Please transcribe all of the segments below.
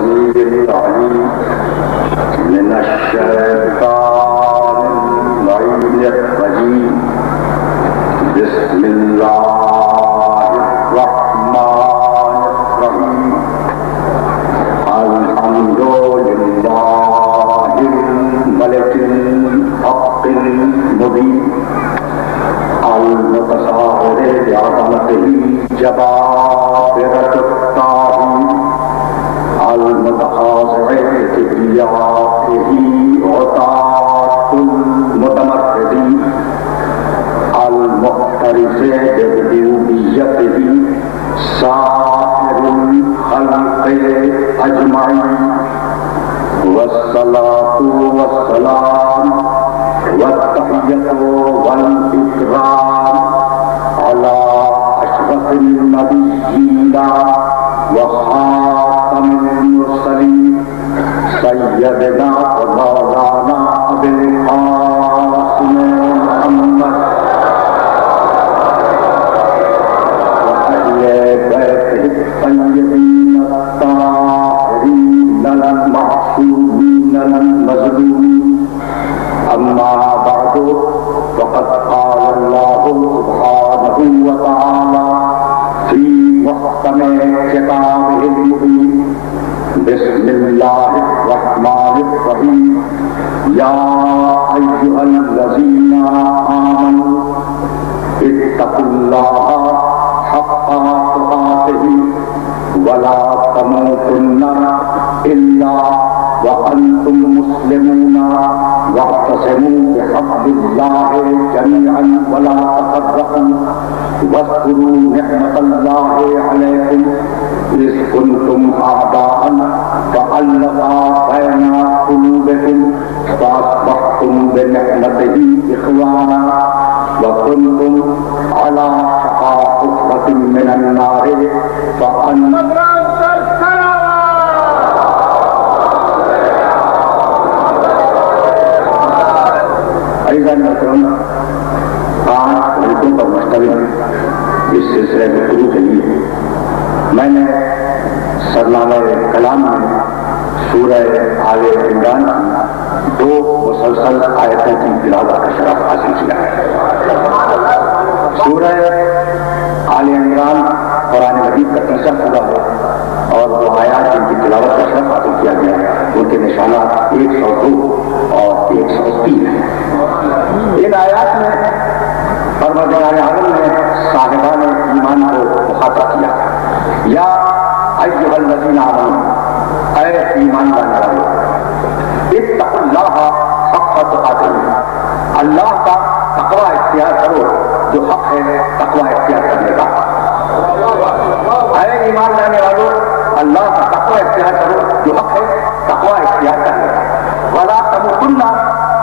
السميع العليم من الشيطان اللعين الرجيم بسم الله الرحمن الرحيم الحمد لله الملك الحق المبين المتصاعد بعظمته جبابرة الطاغين المتخاضع لكبريائه عتاة المتمردين المعترف بربوبيته سائر الخلق أجمعين والصلاة والسلام والتحية والإكرام على أشرف النبيين وخاتم المرسلين سيدنا ومولانا أبي القاسم محمد وأهل بيته الطيبين الطاهرين المعصومين المظلومين. أما بعد فقد قال الله سبحانه وتعالى في محكم كتابه المبين بسم الله الرحمن الرحيم يا أيها الذين آمنوا اتقوا الله حق تقاته ولا تموتن إلا وأنتم مسلمون واعتصموا بحبل الله جميعا ولا تفرقوا واذكروا نعمة الله عليكم إذ كنتم أعداء فألف بين قلوبكم فأصبحتم بنعمته إخوانا وكنتم على شفا حفرة من النار آج ملکوں پر مشتمل اس سلسلے میں شروع کے لیے میں نے سرنامہ کلام میں سورہ آل عمران کی 2 مسلسل آیتوں کی تلاوت کا شرف حاصل کیا ہے. سورہ آل عمران قرآن مجید کا تیسرا سورہ ہے اور وہ آیات جن کی تلاوت کا شرف حاصل کیا گیا ہے ان کے نشانات 102 اور 103 ہیں. ان آیات میں پروردگار عالم نے صاحبان ایمان کو مخاطب کیا یا ایھا الذین آمنوا اے ایمان لانے والو اتقوا اللہ حق تقاتہ اللہ کا تقوی اختیار کرو جو حق ہے تقوی اختیار کرنے کا. اے ایمان لانے والو اللہ کا تقوی اختیار کرو جو حق ہے تقوی اختیار کرنے کا. ولا تموتن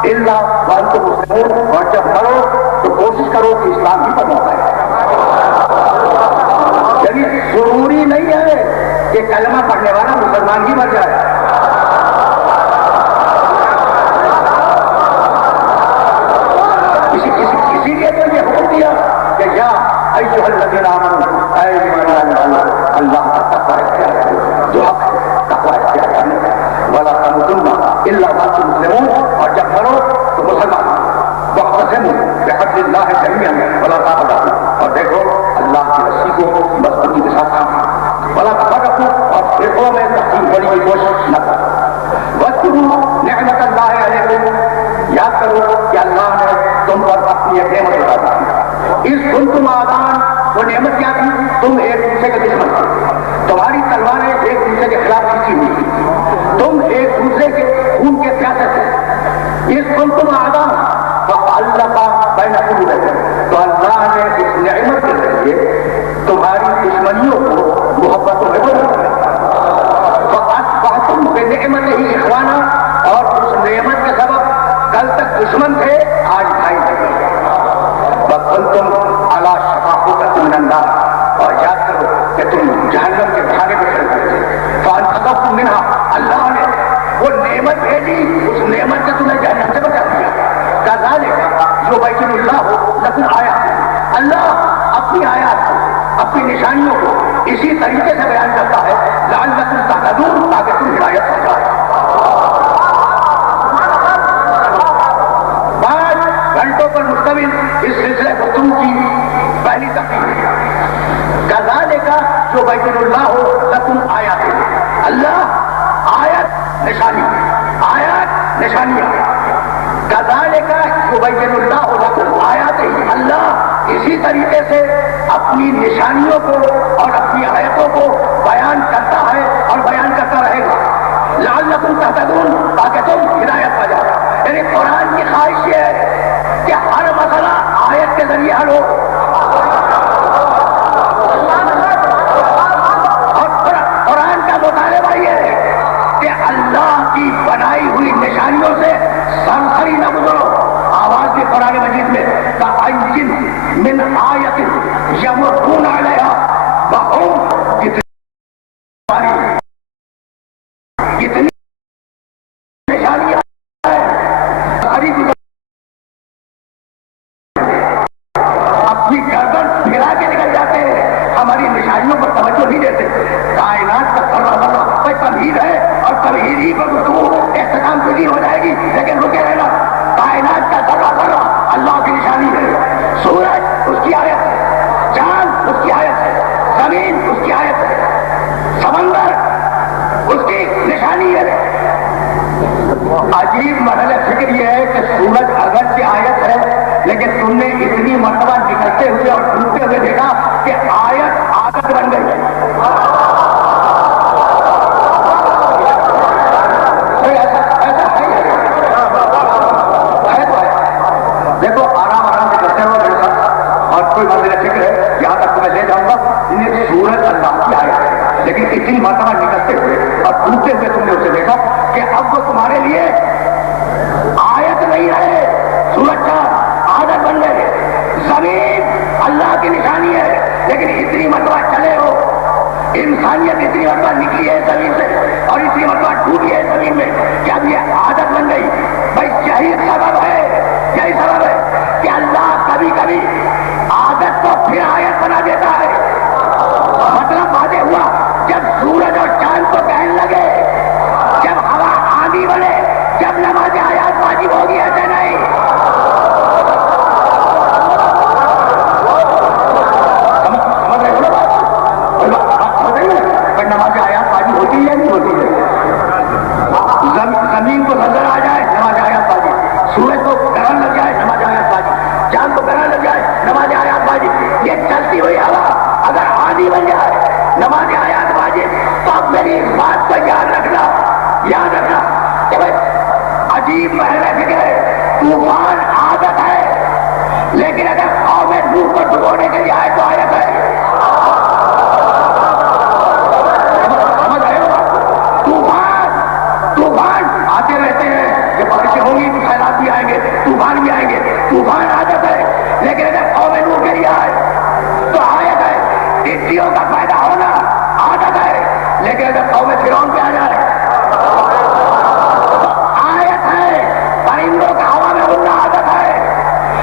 الا وانتم مسلمون اور جب مرو تو کوشش کرو کہ اسلام ہی پر موقع ہے. یعنی ضروری نہیں ہے کہ کلمہ پڑھنے والا مسلمان ہی مر جائے. اسی لیے تو یہ حکم دیا کہ یا ایھا الذین آمنوا اے ایمان لانے والو اللہ کا تقوی اختیار کرو جو حق ہے تقوی اختیار کرنے کا. ولا تموتن الا وانتم مسلمون اور جب مرو تو مسلمان. واعتصموا بحبل اللہ جميعا ولا تفرقوا اور دیکھو اللہ کی رسی کو مضبوطی کے ساتھ تھامو. ولا تفرقوا اور فرقوں میں تقسیم ہونے کی کوشش نہ کرو. واذکروا نعمت اللہ علیکم یاد کرو کہ اللہ نے تم پر اپنی ایک نعمت عطا کی. اس کنتم اعداء وہ نعمت کیا تھی؟ تم ایک دوسرے کے دشمن تھے. تمہاری تلواریں ایک دوسرے کے خلاف کھینچی ہوئی تھی. تم ایک دوسرے کے خون کے پیاسے تھے. اس کنتم اعداء فألف بین قلوبکم تو اللہ نے اس نعمت کے ذریعے تمہاری دشمنیوں کو محبتوں میں بدل دیا. فأصبحتم بنعمتہ اخوانا اور اس نعمت کے سبب کل تک دشمن تھے آج بھائی تھے. وکنتم علی شفا حفرۃ من النار اور یاد کرو کہ تم جہنم کے کنارے پہ کھڑے ہوئے تھے. فانقذکم منہا اللہ نے وہ نعمت بھیجی اس نعمت سے تمہیں جہنم سے بچا دیا. کذالک یبین اللہ لکم آیات اللہ اپنی آیات کو اپنی نشانیوں کو اسی طریقے سے بیان کرتا ہے لعلکم تہتدون تاکہ تم یبین اللہ لکم آیاتہ، اللہ آیت نشانی، آیات نشانیاں، کذالک یبین اللہ لکم آیاتہ، اللہ اسی طریقے سے اپنی نشانیوں کو اور اپنی آیتوں کو بیان کرتا ہے اور بیان کرتا رہے گا، لعلکم تہتدون، تاکہ تم ہدایت پا جاؤ۔ یعنی قرآن کی خواہش یہ ہے کہ ہر مسئلہ آیت کے ذریعے حل ہو، اور قرآن کا مطالبہ یہ ہے کہ اللہ کی بنائی ہوئی نشانیوں سے سرسری نہ گزرو۔ آواز بھی قرآن مجید میں کأَیٍّ مِّنْ آیَةٍ یمرون علیہا وَہُم، کتنی نشانیاں اپنی گردن پھرا کے نکل جاتے ہیں، ہماری نشانیوں پر توجہ نہیں دیتے۔ کائنات کا ذرہ ذرہ کوئی تمہید ہے اور تمہید ہی پر گفتگو اختتام پذیر ہو جائے گی، لیکن رکے رہنا، کائنات کا ذرہ ذرہ اللہ کی نشانی ہے۔ سورج اس کی آیت ہے، چاند اس کی آیت ہے، زمین اس کی آیت ہے، سمندر اس کی نشانی ہے۔ عجیب مرحلہ فکر یہ ہے کہ سورج اگرچہ آیت ہے، لیکن تم نے اتنی مرتبہ نکلتے ہوئے اور ڈوبتے ہوئے دیکھا کہ آیت عادت بن گئی ہے۔ دیکھو آرام سے کرتے ہو میرے ساتھ، اور کوئی مرحلہ فکر ہے یہاں تک تمہیں لے جاؤں گا۔ سورج اللہ کی آیت ہے، لیکن اتنی مرتبہ نکلتے ہوئے اور ڈوبتے ہوئے تم نے اسے دیکھا کہ اب وہ تمہارے لیے آیت نہیں رہے، سورج کا عادت بن گئے۔ زمین اللہ کی نشانی ہے، لیکن اتنی مرتبہ چلے ہو، انسانیت اتنی مرتبہ نکلی ہے زمین سے اور اتنی مرتبہ ڈوبی ہے زمین میں کہ اب یہ عادت بن گئی۔ بھائی یہی سبب ہے کہ اللہ کبھی کبھی عادت کو پھر آیت بنا دیتا ہے۔ مطلب واضح ہوا جب سورج اور چاند کو کہنے لگے، جب ہوا آندھی بنے، جب نماز آیات واجب ہوگی، ایسے نہیں۔ سمجھ رہے ہو نا بات؟ سمجھ رہی ہے نماز آیات واجب ہوتی ہے یا نہیں ہوتی ہے؟ زمین کو نظر آ جائے نماز آیات واجب، سورج کو گرہن لگ جائے نماز آیات واجب، چاند کو گرہن لگ جائے نماز آیات واجب۔ یہ چلتی ہوئی ہوا اگر آندھی بن جائے نماز آیات واجب، تو اب میری بات کو یاد رکھنا کہ بھائی عجیب مرحلہ فکر ہے، طوفان عادت ہے، لیکن اگر قوم نوح کو ڈبونے کے لیے آئے تو آیت ہے۔ سمجھ رہے ہو؟ طوفان آتے رہتے ہیں، جب بارشیں ہوں گی تو سیلاب بھی آئیں گے، طوفان بھی آئیں گے، طوفان عادت ہے، لیکن اگر قوم نوح کے لیے آئے تو آیت ہے۔ ٹڈیوں کا پیدا ہونا عادت ہے، لیکن اگر قوم فرعون پہ آ جائے تو آیت ہے۔ پرندوں کا ہوا میں اڑنا عادت ہے،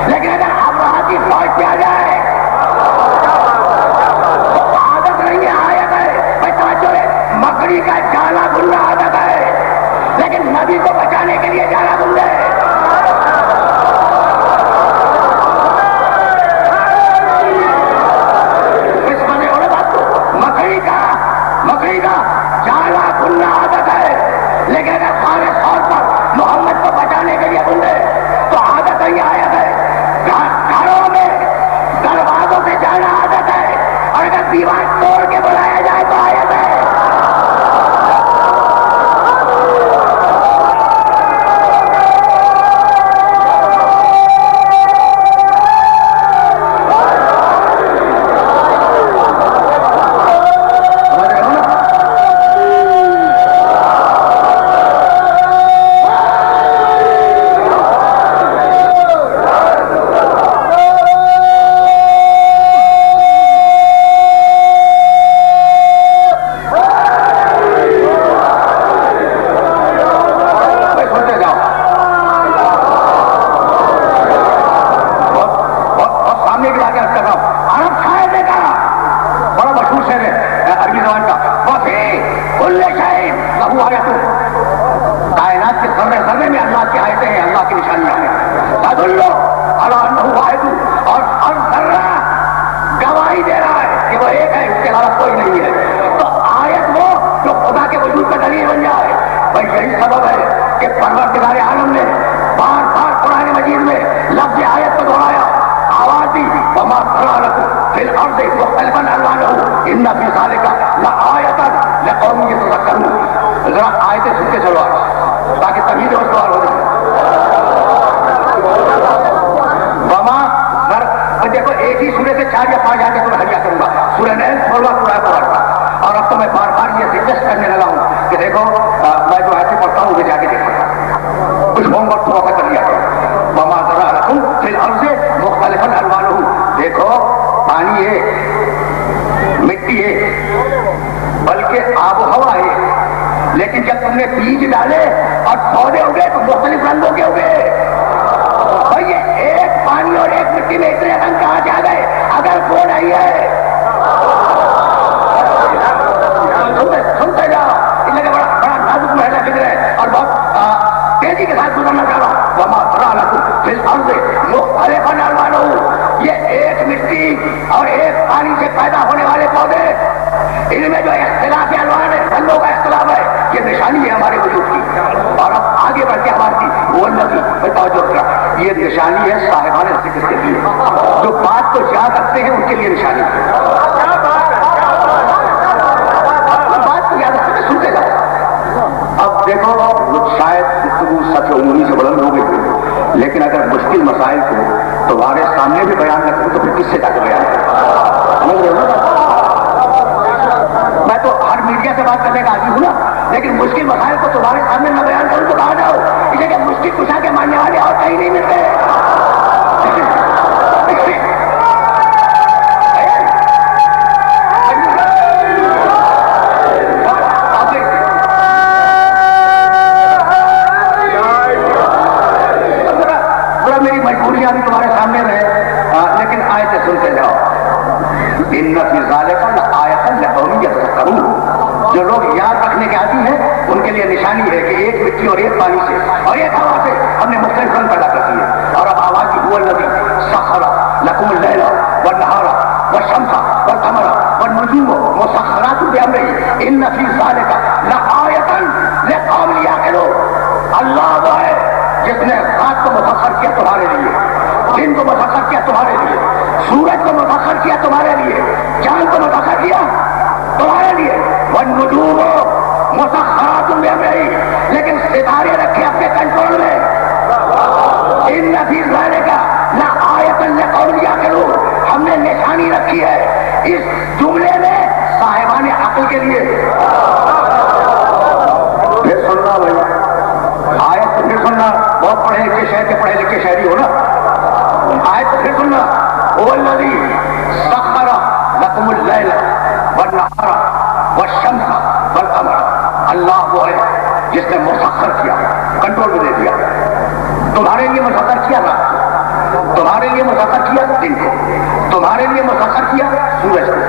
لیکن اگر ابرہہ کی فوج پہ آ جائے تو عادت نہیں ہے، آیت ہے۔ بھائی توجہ ہے، مکڑی کا جالا بننا عادت ہے، لیکن نبی کو بچانے کے لیے جالا بن گئے۔ مکڑی کا جالا کھلنا عادت ہے، لیکن اگر خالص طور پر محمد کو بچانے کے لیے بندے تو عادت نہیں آیت ہے۔ گھروں میں دروازوں سے جانا عادت ہے، اور اگر دیوار توڑ کے بلایا جائے تو آیت ہے۔ اور ہر ذرہ گواہی دے رہا ہے کہ وہ ایک ہے، اس کے علاوہ کوئی نہیں ہے. تو آیت وہ جو خدا کے وجود کا دلیل بن جائے. بھائی یہی سبب ہے کہ پروردگار عالم نے بار بار قرآن مجید میں لفظ آیت کو دہرایا, آواز دی, وما ذرأ لكم في الارض مختلفا الوانه ان في ذلك لآیۃ لقوم یتذکرون. ذرا آیتیں سن کے چلو تاکہ تمہید اور سوال ہو جائے. دیکھو ایک ہی سورے سے 4 یا 5 آگے تو ہریا کروں گا. سورہ نیل 16 سورہ قرآن کا. اور اب تو میں بار بار یہ ریکویسٹ کرنے لگا ہوں کہ دیکھو میں جو ایسے پڑھتا ہوں مجھے جا کے دیکھا کچھ ہوم ورک تھوڑا سا کر لیا کرو. وما ذرأ لكم في الارض مختلفا الوانه. دیکھو پانی ہے, مٹی ہے, بلکہ آب و ہوا ہے, لیکن جب تم نے بیج ڈالے اور پودے اگے تو مختلف رنگوں کے اگے. بھائی ایک پانی اور ایک مٹی میں اتنے رنگ کہاں سے آ گئے اگر وہ نہیں ہے؟ سنتے جاؤ, اس لیے بڑا بڑا نازک محلہ فکر ہے اور بہت تیزی کے ساتھ گزرنا چاہ رہا. وما ذرأ لكم في الارض مختلفا الوانه. یہ ایک مٹی اور ایک پانی سے پیدا ہونے والے پودے, ان میں جو اختلاف الوان ہے, رنگوں کا اختلاف ہے, یہ نشانی ہے ہمارے وجود کی. اور اب آگے بڑھ کے ہماری وہ نبی توجہ کرا, یہ نشانی ہے صاحبان ذکر کے لیے, جو بات کو یاد رکھتے ہیں ان کے لیے نشانی ہے. بات کو یاد رکھتے سنتے جاؤ. اب دیکھو شاید گفتگو سچ عمومی سے بلند ہو گئی, لیکن اگر مشکل مسائل کو تمہارے سامنے بھی بیان نہ کروں تو پھر کس سے جا کے بیان کروں؟ میں تو ہر میڈیا سے بات کرنے کا عادی ہوں نا, لیکن مشکل مسائل کو تمہارے سامنے نہ بیان کروں تو کہاں جاؤ؟ اس لیے کہ مشکل کشا کے ماننے والے اور کہیں نہیں ملتے. میری مجبوریاں بھی تمہارے سامنے رہے, لیکن آیتیں سنتے جاؤ. ان فی ذلک لآیۃ لقوم یتذکرون. جو لوگ یاد رکھنے کے عادی ہیں ان کے لیے نشانی ہے کہ ایک مٹی اور ایک پانی سے اور ایک ہوا سے ہم نے مختلف رنگ پیدا کر دیے. اور اب آواز کی هو الذی سخر لکم اللیل والنہار والشمس والقمر والنجوم مسخرات بامرہ ان فی ذلک لآیۃ لقوم یعقلون. اللہ وہ ہے جس نے رات کو مسخر کیا تمہارے لیے, دن کو مسخر کیا تمہارے لیے, سورج کو مسخر کیا تمہارے لیے, چاند کو مسخر کیا تمہارے لیے. والنجوم مسخرات بامرہ, لیکن ستارے رکھے اپنے کنٹرول میں. ان فی ذلک لآیۃ لقوم یعقلون. ہم نے نشانی رکھی ہے اس جملے میں صاحبان عقل کے لیے. پھر سننا بھائی آیت تو پھر سننا, بہت پڑھے لکھے شہر کے پڑھے لکھے شہری ہو نا. آیت تو پھر سننا, هو الذی سخر لکم اللیل والنہار والشمس والقمر. اللہ وہ ہے جس نے مسخر کیا, کنٹرول میں دے دیا. تمہارے لیے مسخر کیا رات کو, تمہارے لیے مسخر کیا دن کو, تمہارے لیے مسخر کیا سورج کو,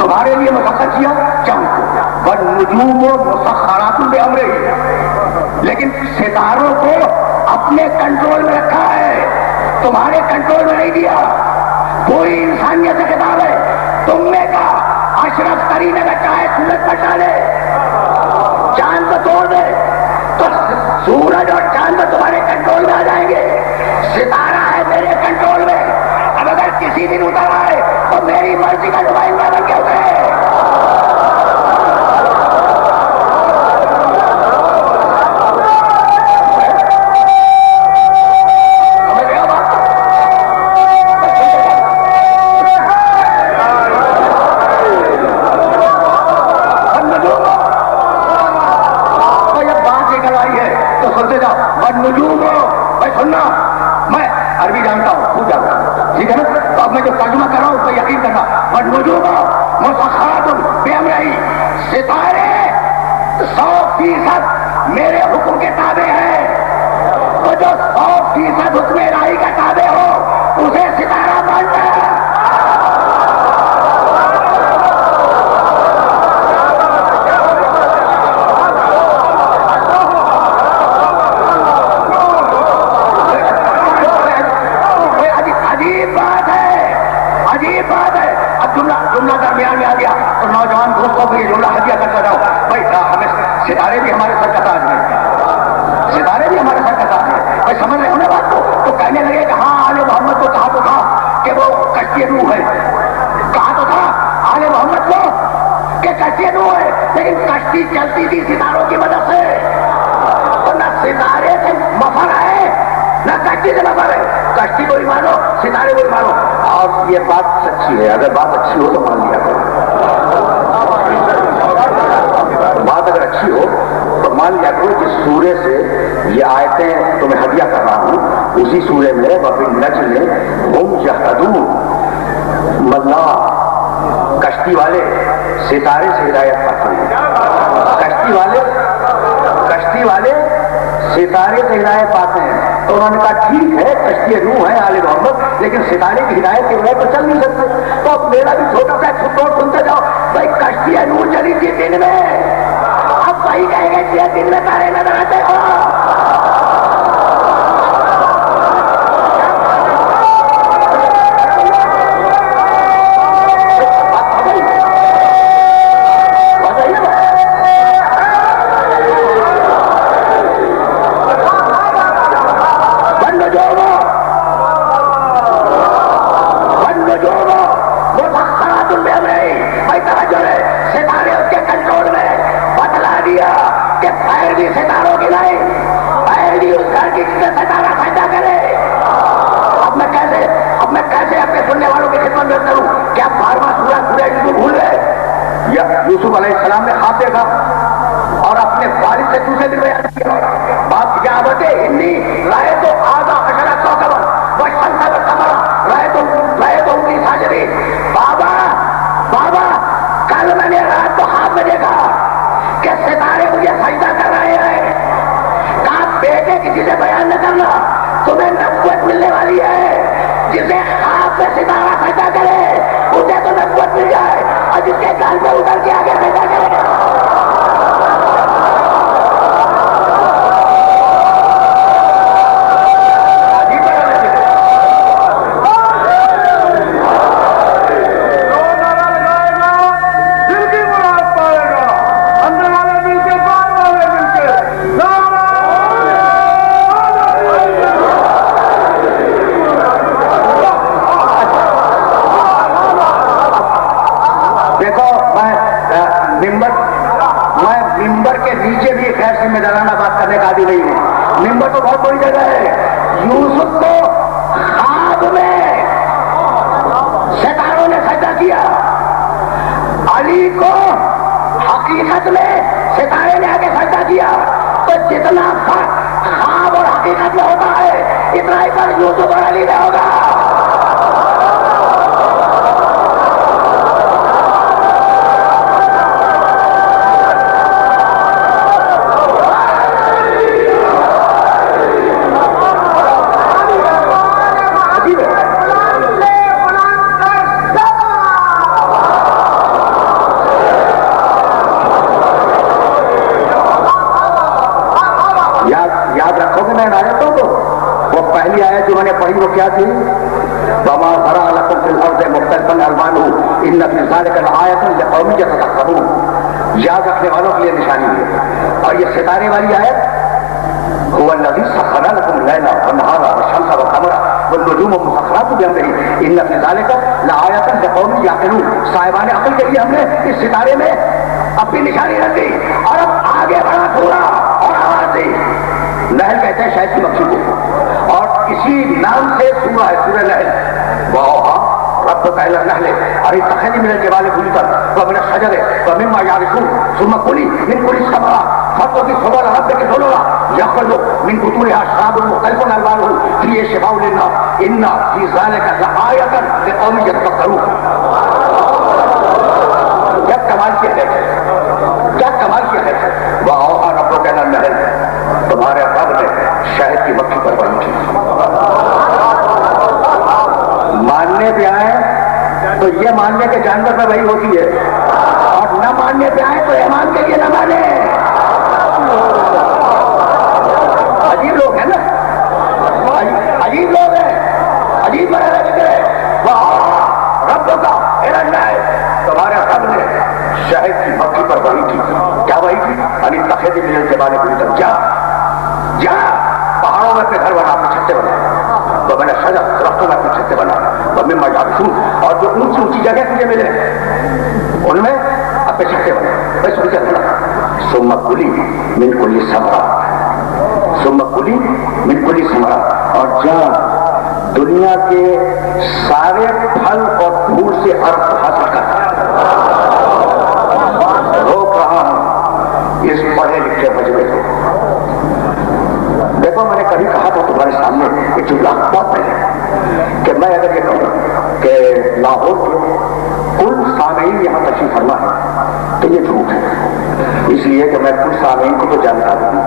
تمہارے لیے مسخر کیا چاند کو. والنجوم مسخرات بامرہ, لیکن ستاروں کو اپنے کنٹرول میں رکھا ہے, تمہارے کنٹرول میں نہیں دیا. کوئی انسانیت سے خطاب ہے, تم نے کہا اشرف ترین اگر چاہے سورج پر ڈالے, چاند کو توڑ دے, تو سورج اور چاند تمہارے کنٹرول میں آ جائیں گے. ستارہ ہے میرے کنٹرول میں, اب اگر کسی دن اتر آئے تو میری مرضی کا نمائندہ بن کے اترے. میں عربی جانتا ہوں, خوب جانتا ہوں, ٹھیک ہے نا. تو اب میں جو ترجمہ کر رہا ہوں اس پہ یقین کرنا. والنجوم مسخرات بامرہ, ستارے 100% میرے حکم کے تابع ہیں. تو جو 100% حکم الہی کا تابع ہو اسے ستارہ مانتا ہے. عجیب بات ہے. اب جملہ درمیان میں آ گیا تو ستارے بھی ہمارے سر کا تاج ہیں، ستارے بھی ہمارے سر کا تاج ہیں. بھائی سمجھ رہے ہونے بات کو؟ تو کہنے لگے کہ ہاں آل محمد کو کہا تو تھا کہ وہ کشتی نوح ہے، کہا تو تھا آل محمد کو کہ کشتی نوح ہے، لیکن کشتی چلتی تھی ستاروں کی مدد سے. تو نہ ستارے سے مفر ہے نہ کشتی سے مفر ہے. کشتی کو ہی مانو، ستارے کو ہی مانو. اور یہ بات سچی ہے، اگر بات اچھی ہو تو مان لیا کرو. بات اگر اچھی ہو تو مان لیا کرو. جس سورے سے یہ آیتیں تمہیں ہدیہ کر رہا ہوں اسی سورے میں وَبِالنَّجْمِ هُمْ يَهْتَدُونَ، مَلَّا کشتی والے ستارے سے ہدایت پاتے ہیں. کشتی والے ستارے سے ہدایت پاتے ہیں. تو انہوں نے کہا ٹھیک ہے کشتی نوح ہے آل محمد، لیکن ستارے کی ہدایت کے بغیر تو چل نہیں سکتے. تو اب میرا بھی چھوٹا سا چھوٹا سنتے جاؤ. بھائی کشتی نوح چلی تھی دن میں، اب وہی کہیں گے کہ دن میں تارے نظر آتے ہو. ستاروں کی نہیں، پہلی اس گھر کی جسے ستارہ سجدہ کرے. اب میں کیسے اپنے سننے والوں کی خدمت میں کروں؟ کیا 12واں سورہ سورہ یوسف بھول گئے؟ یا یوسف علیہ السلام نے خواب دیکھا اور اپنے والد سے دوسرے دن بیان کیا. بات کیا بتے انی رائے تو آدھا اشرا کوکبا والشمس والقمر رائے تو انگلی ساجدی. بابا کل میں نے رات کو خواب میں دیکھا کہ ستارے مجھے سجدہ کر رہے ہیں. کہا بیٹے کسی سے بیان نہ کرنا، تمہیں نبوت ملنے والی ہے. جسے خواب میں ستارہ سجدہ کرے اسے تو نبوت مل جائے، اور جس کے گال میں اتر کے آگے سجدہ کرے گا. ممبر کے نیچے بھی خیر ذمہ دارانہ بات کرنے کا عادی نہیں ہوں. ممبر تو بہت بڑی جگہ ہے. یوسف کو خواب میں ستاروں نے سجدہ کیا، علی کو حقیقت میں ستارے نے آگے سجدہ کیا. تو جتنا فرق خواب اور حقیقت میں ہوتا ہے اتنا ہی فرق یوسف اور علی میں ہوگا. یاد رکھو گے میں آیتوں کو؟ وہ پہلی آیت جو میں نے پڑھی وہ کیا تھی؟ وَمَا ذَرَأَ لَكُمْ فِي الْأَرْضِ مُخْتَلِفًا أَلْوَانُهُ إِنَّ فِي ذَلِكَ لَآيَةً لِقَوْمٍ يَتَفَكَّرُونَ. یاد رکھنے والوں کے لیے نشانی ہے. اور یہ ستارے والی آیت هُوَ الَّذِي سَخَّرَ لَكُمُ اللَّيْلَ وَالنَّهَارَ وَالشَّمْسَ وَالْقَمَرَ وَالنُّجُومَ مُسَخَّرَاتٌ بِأَمْرِهِ إِنَّ فِي ذَلِكَ لَآيَةً لِقَوْمٍ يَعْقِلُونَ. صاحبان عقل کے لیے ہم نے اس ستارے میں اپنی نشانی رکھ دی. اور اب آگے بڑھا تھوڑا اور آواز دی. نحل کہتے ہیں شاید کی مکھی کو، اور اسی نام سے سورہ ہے سورہ نحل. وَأَوْحَىٰ رَبُّكَ إِلَى النَّحْلِ أَنِ اتَّخِذِي مِنَ الْجِبَالِ بُيُوتًا وَمِنَ الشَّجَرِ وَمِمَّا يَعْرِشُونَ ثُمَّ كُلِي مِنْ كُلِّ الثَّمَرَاتِ فَاسْلُكِي سُبُلَ رَبِّكِ ذُلُلًا يَخْرُجُ مِنْ بُطُونِهَا شَرَابٌ مُخْتَلِفٌ أَلْوَانُهُ فِيهِ شِفَاءٌ لِلنَّاسِ إِنَّ فِي ذَلِكَ لَآيَةً لِقَوْمٍ يَتَفَكَّرُونَ. کیا کمال کیا ہے، کیا کمال کیا ہے. وَأَوْحَىٰ رَبُّكَ إِلَى النَّحْلِ، تمہارے رب نے شہد کی مکھی پر وحی کی. ماننے پہ آئے تو یہ ماننے کے جانور پر وحی ہوتی ہے، اور نہ ماننے پہ آئے تو ایمان کے لیے نہ مانے. عجیب لوگ ہیں نا، عجیب لوگ ہیں، عجیب مرحلہ ذکر ہے. رب کا تمہارے رب نے شہد کی مکھی پر وحی کی. کیا وحی کی؟ ان اتخذ بارے کو تک جا پہاڑوں میں اپنے گھر بنا، اپنے چھتے بنا، وہ میں نے سجا درختوں میں اپنے چھتے بنا، وہ میں مجابسون، اور جو اونچی اونچی جگہ تجھے ملے ان میں اپنے چھتے بنا. بھائی سن کے رہنا. ثم کلی من کلی ثمرات، ثم کلی من کلی ثمرات، اور جا دنیا کے سارے پھل اور پھول سے عرض حاصل کر. روک رہا ہوں اس پڑھے لکھے مجمے کو. دیکھو میں نے کبھی کہا تھا تمہارے سامنے ایک جملہ بہت پہلے کہ میں اگر یہ کہوں کہ لاہور کے کل سامعین یہاں تشریف فرما ہے تو یہ جھوٹ ہے، اس لیے کہ میں کل سامعین کو تو جانتا ہوں.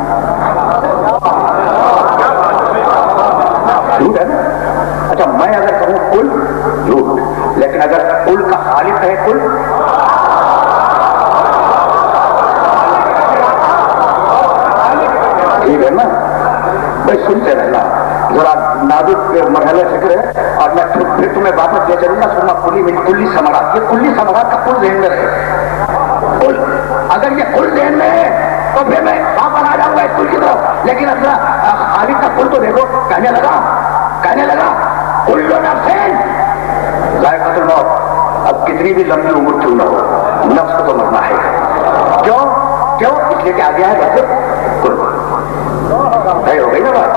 جھوٹ ہے نا؟ اچھا میں اگر کہوں کل، جھوٹ، لیکن اگر کل کا خالق ہے کل، ٹھیک ہے نا؟ بھائی سنتے رہنا، ذرا نازک مرحلہ فکر ہے، اور میں پھر تمہیں واپس لے چلوں گا. سننا کلی من کلی ثمرات، یہ کلی ثمرات کا کل ذہن میں رہے. کل اگر یہ کل ذہن میں ہے تو پھر میں واپس آ جاؤں گا اس کل کی طرف. لیکن ذرا خالق کا کل تو دیکھو. کہنے لگا کل نفس ذائقۃ الموت. اب کتنی بھی لمبی عمر کیوں نہ ہو، نفس کو تو مرنا ہے. کیوں؟ اس لیے کہ آگے ہے ویسے کل ہو گئی نا بات.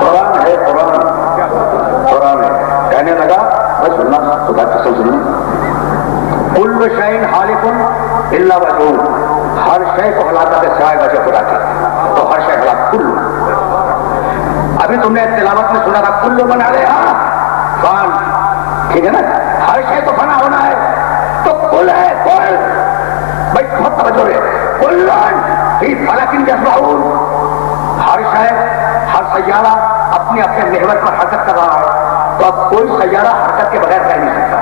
قرآن ہے، قرآن ہے. کہنے لگا بس سننا، خدا کی قسم سننا. کل شیء ہالک الا وجہہ، ہر شے کو ہلاکت ہے سوائے وجہ خدا کی. تو ہر شے ہلاک. کل، ابھی تم نے تلاوت میں سنا تھا کل من علیہا فان، ٹھیک ہے نا؟ ہر شے کو فنا ہونا ہے. تو کل ہے کل. بھائی بہت توجہ ہے. کل فی فلک یسبحون، ہر شے، ہر سیارہ اپنے اپنے محور پر حرکت کر رہا ہے. تو اب کوئی سیارہ حرکت کے بغیر رہ نہیں سکتا،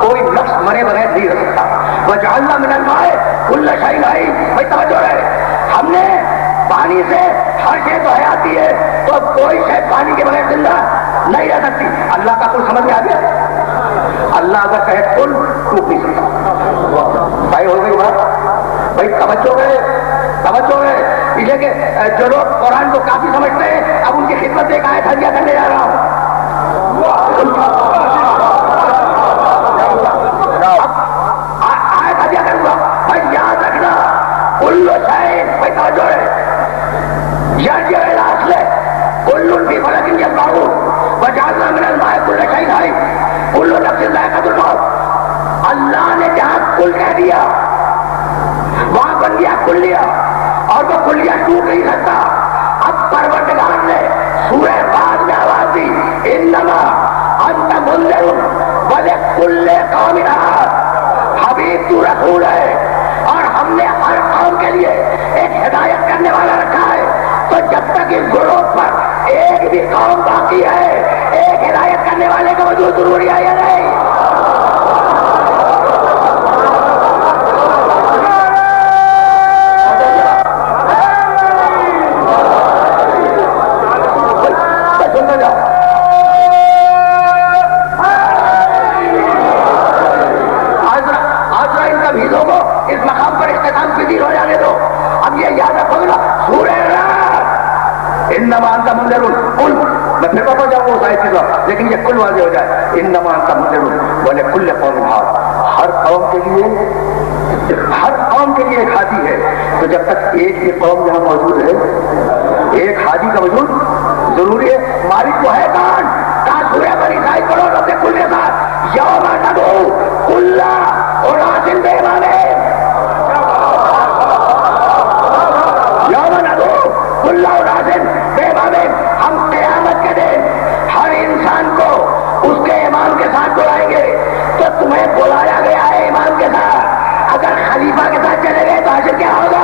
کوئی نفس مرے بغیر نہیں رہ سکتا. وجعلنا من الماء کل شیء حی. بھائی توجہ ہے، ہم نے پانی سے ہر شے تو حیاتی ہے، تو کوئی شے پانی کے بغیر زندہ نہیں رہ سکتی. اللہ کا کل سمجھ میں آ گیا؟ اللہ اگر کہے کل تو پی سکتا. بھائی ہو گئی بات؟ بھائی توجہ ہے. اس لیے کہ جو لوگ قرآن کو کافی سمجھتے ہیں، اب ان کی خدمت ایک آیت ہدیہ کرنے جا رہا ہوں. آیت ہدیہ کروں گا. بھائی یاد رکھنا کل شیء، بھائی توجہ ہے، یرجع الی اصلہ کل فی فلک یسبحون وجعلنا من الماء کل شیء حی کل نفس ذائقۃ الموت. اللہ نے جہاں کل کہہ دیا وہاں بن گیا کلیہ، اور وہ کلیہ ٹوٹ نہیں سکتا. اب پروردگار نے سورہ بعد میں آواز دی انما انت منذر ولکل قوم ہاد. حبیب تو رسول ہے اور ہم نے ہر قوم کے لیے ایک ہدایت کرنے والا رکھا ہے. تو جب تک اس گروہ پر ایک بھی قوم باقی ہے، ایک ہدایت کرنے والے کا وجود ضروری ہے یا نہیں؟ میں پھر واپس جاؤں گا اس آیت کی طرف، لیکن یہ کل واضح ہو جائے. انما انت منذر ولکل قوم ہاد. ہر قوم کے لیے ایک ہادی ہے. تو جب تک ایک بھی قوم یہاں موجود ہے، ایک ہادی کا وجود ضروری ہے. مالک کو ہے کون؟ سورہ بنی اسرائیل پڑھو رب کل کے ساتھ. یوم ندعو کل اناس بامامہم، یوم ندعو کل اناس بامامہم. ہم قیامت کے دن ہر انسان کو اس کے امام کے ساتھ بلائیں گے. تو تمہیں بلایا گیا ہے امام کے ساتھ، اگر خلیفہ کے ساتھ چلے گئے تو حشر کیا ہوگا؟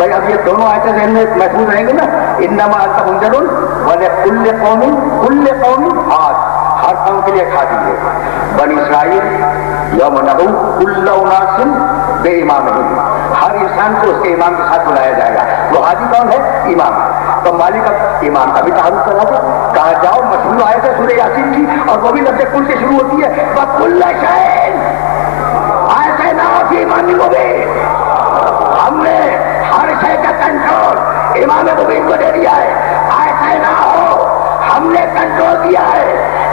بھائی اب یہ دونوں آیتیں ذہن میں محفوظ رہیں گے نا، انما انت منذر ولکل قوم ہاد، ہر قوم کے لیے کھا دیجیے. بنی اسرائیل یوم ندعو کل اناس بامامہم، ہر انسان کو اس کے امام کے ساتھ بلایا جائے گا. وہ ہادی کون ہے؟ امام. تو مالک اب امام کا بھی تعارف کرا دو، کہا جاؤ مشہور آیت ہے سورہ یاسین کی، اور وہ بھی لفظ کل سے شروع ہوتی ہے، وَكُلَّ شَيْءٍ آتَيْنَاهُ فِي إِمَامٍ مُبِينٍ. ہم نے ہر شے کا کنٹرول امام مبین کو دے دیا ہے. آتَيْنَاهُ، ہم نے کنٹرول دیا ہے.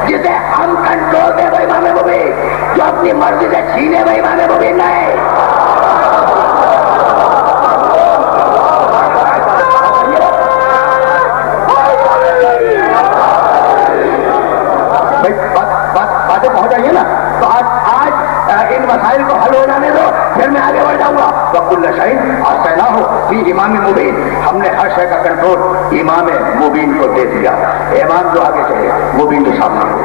جسے ہم کنٹرول دے وہ امام مبین، جو اپنی مرضی سے چھینے وہ امام مبین نہیں. باتیں پہنچ جائیے نا. تو آج ان مسائل کو حل ہو جانے دو، پھر میں آگے بڑھ جاؤں گا. وَكُلَّ شَيْءٍ آتَيْنَاهُ فِي إِمَامٍ مُبِينٍ، ہم نے ہر شے کا کنٹرول امام مبین کو دے دیا. امام جو آگے چلے، مبین جو سامنے ہو.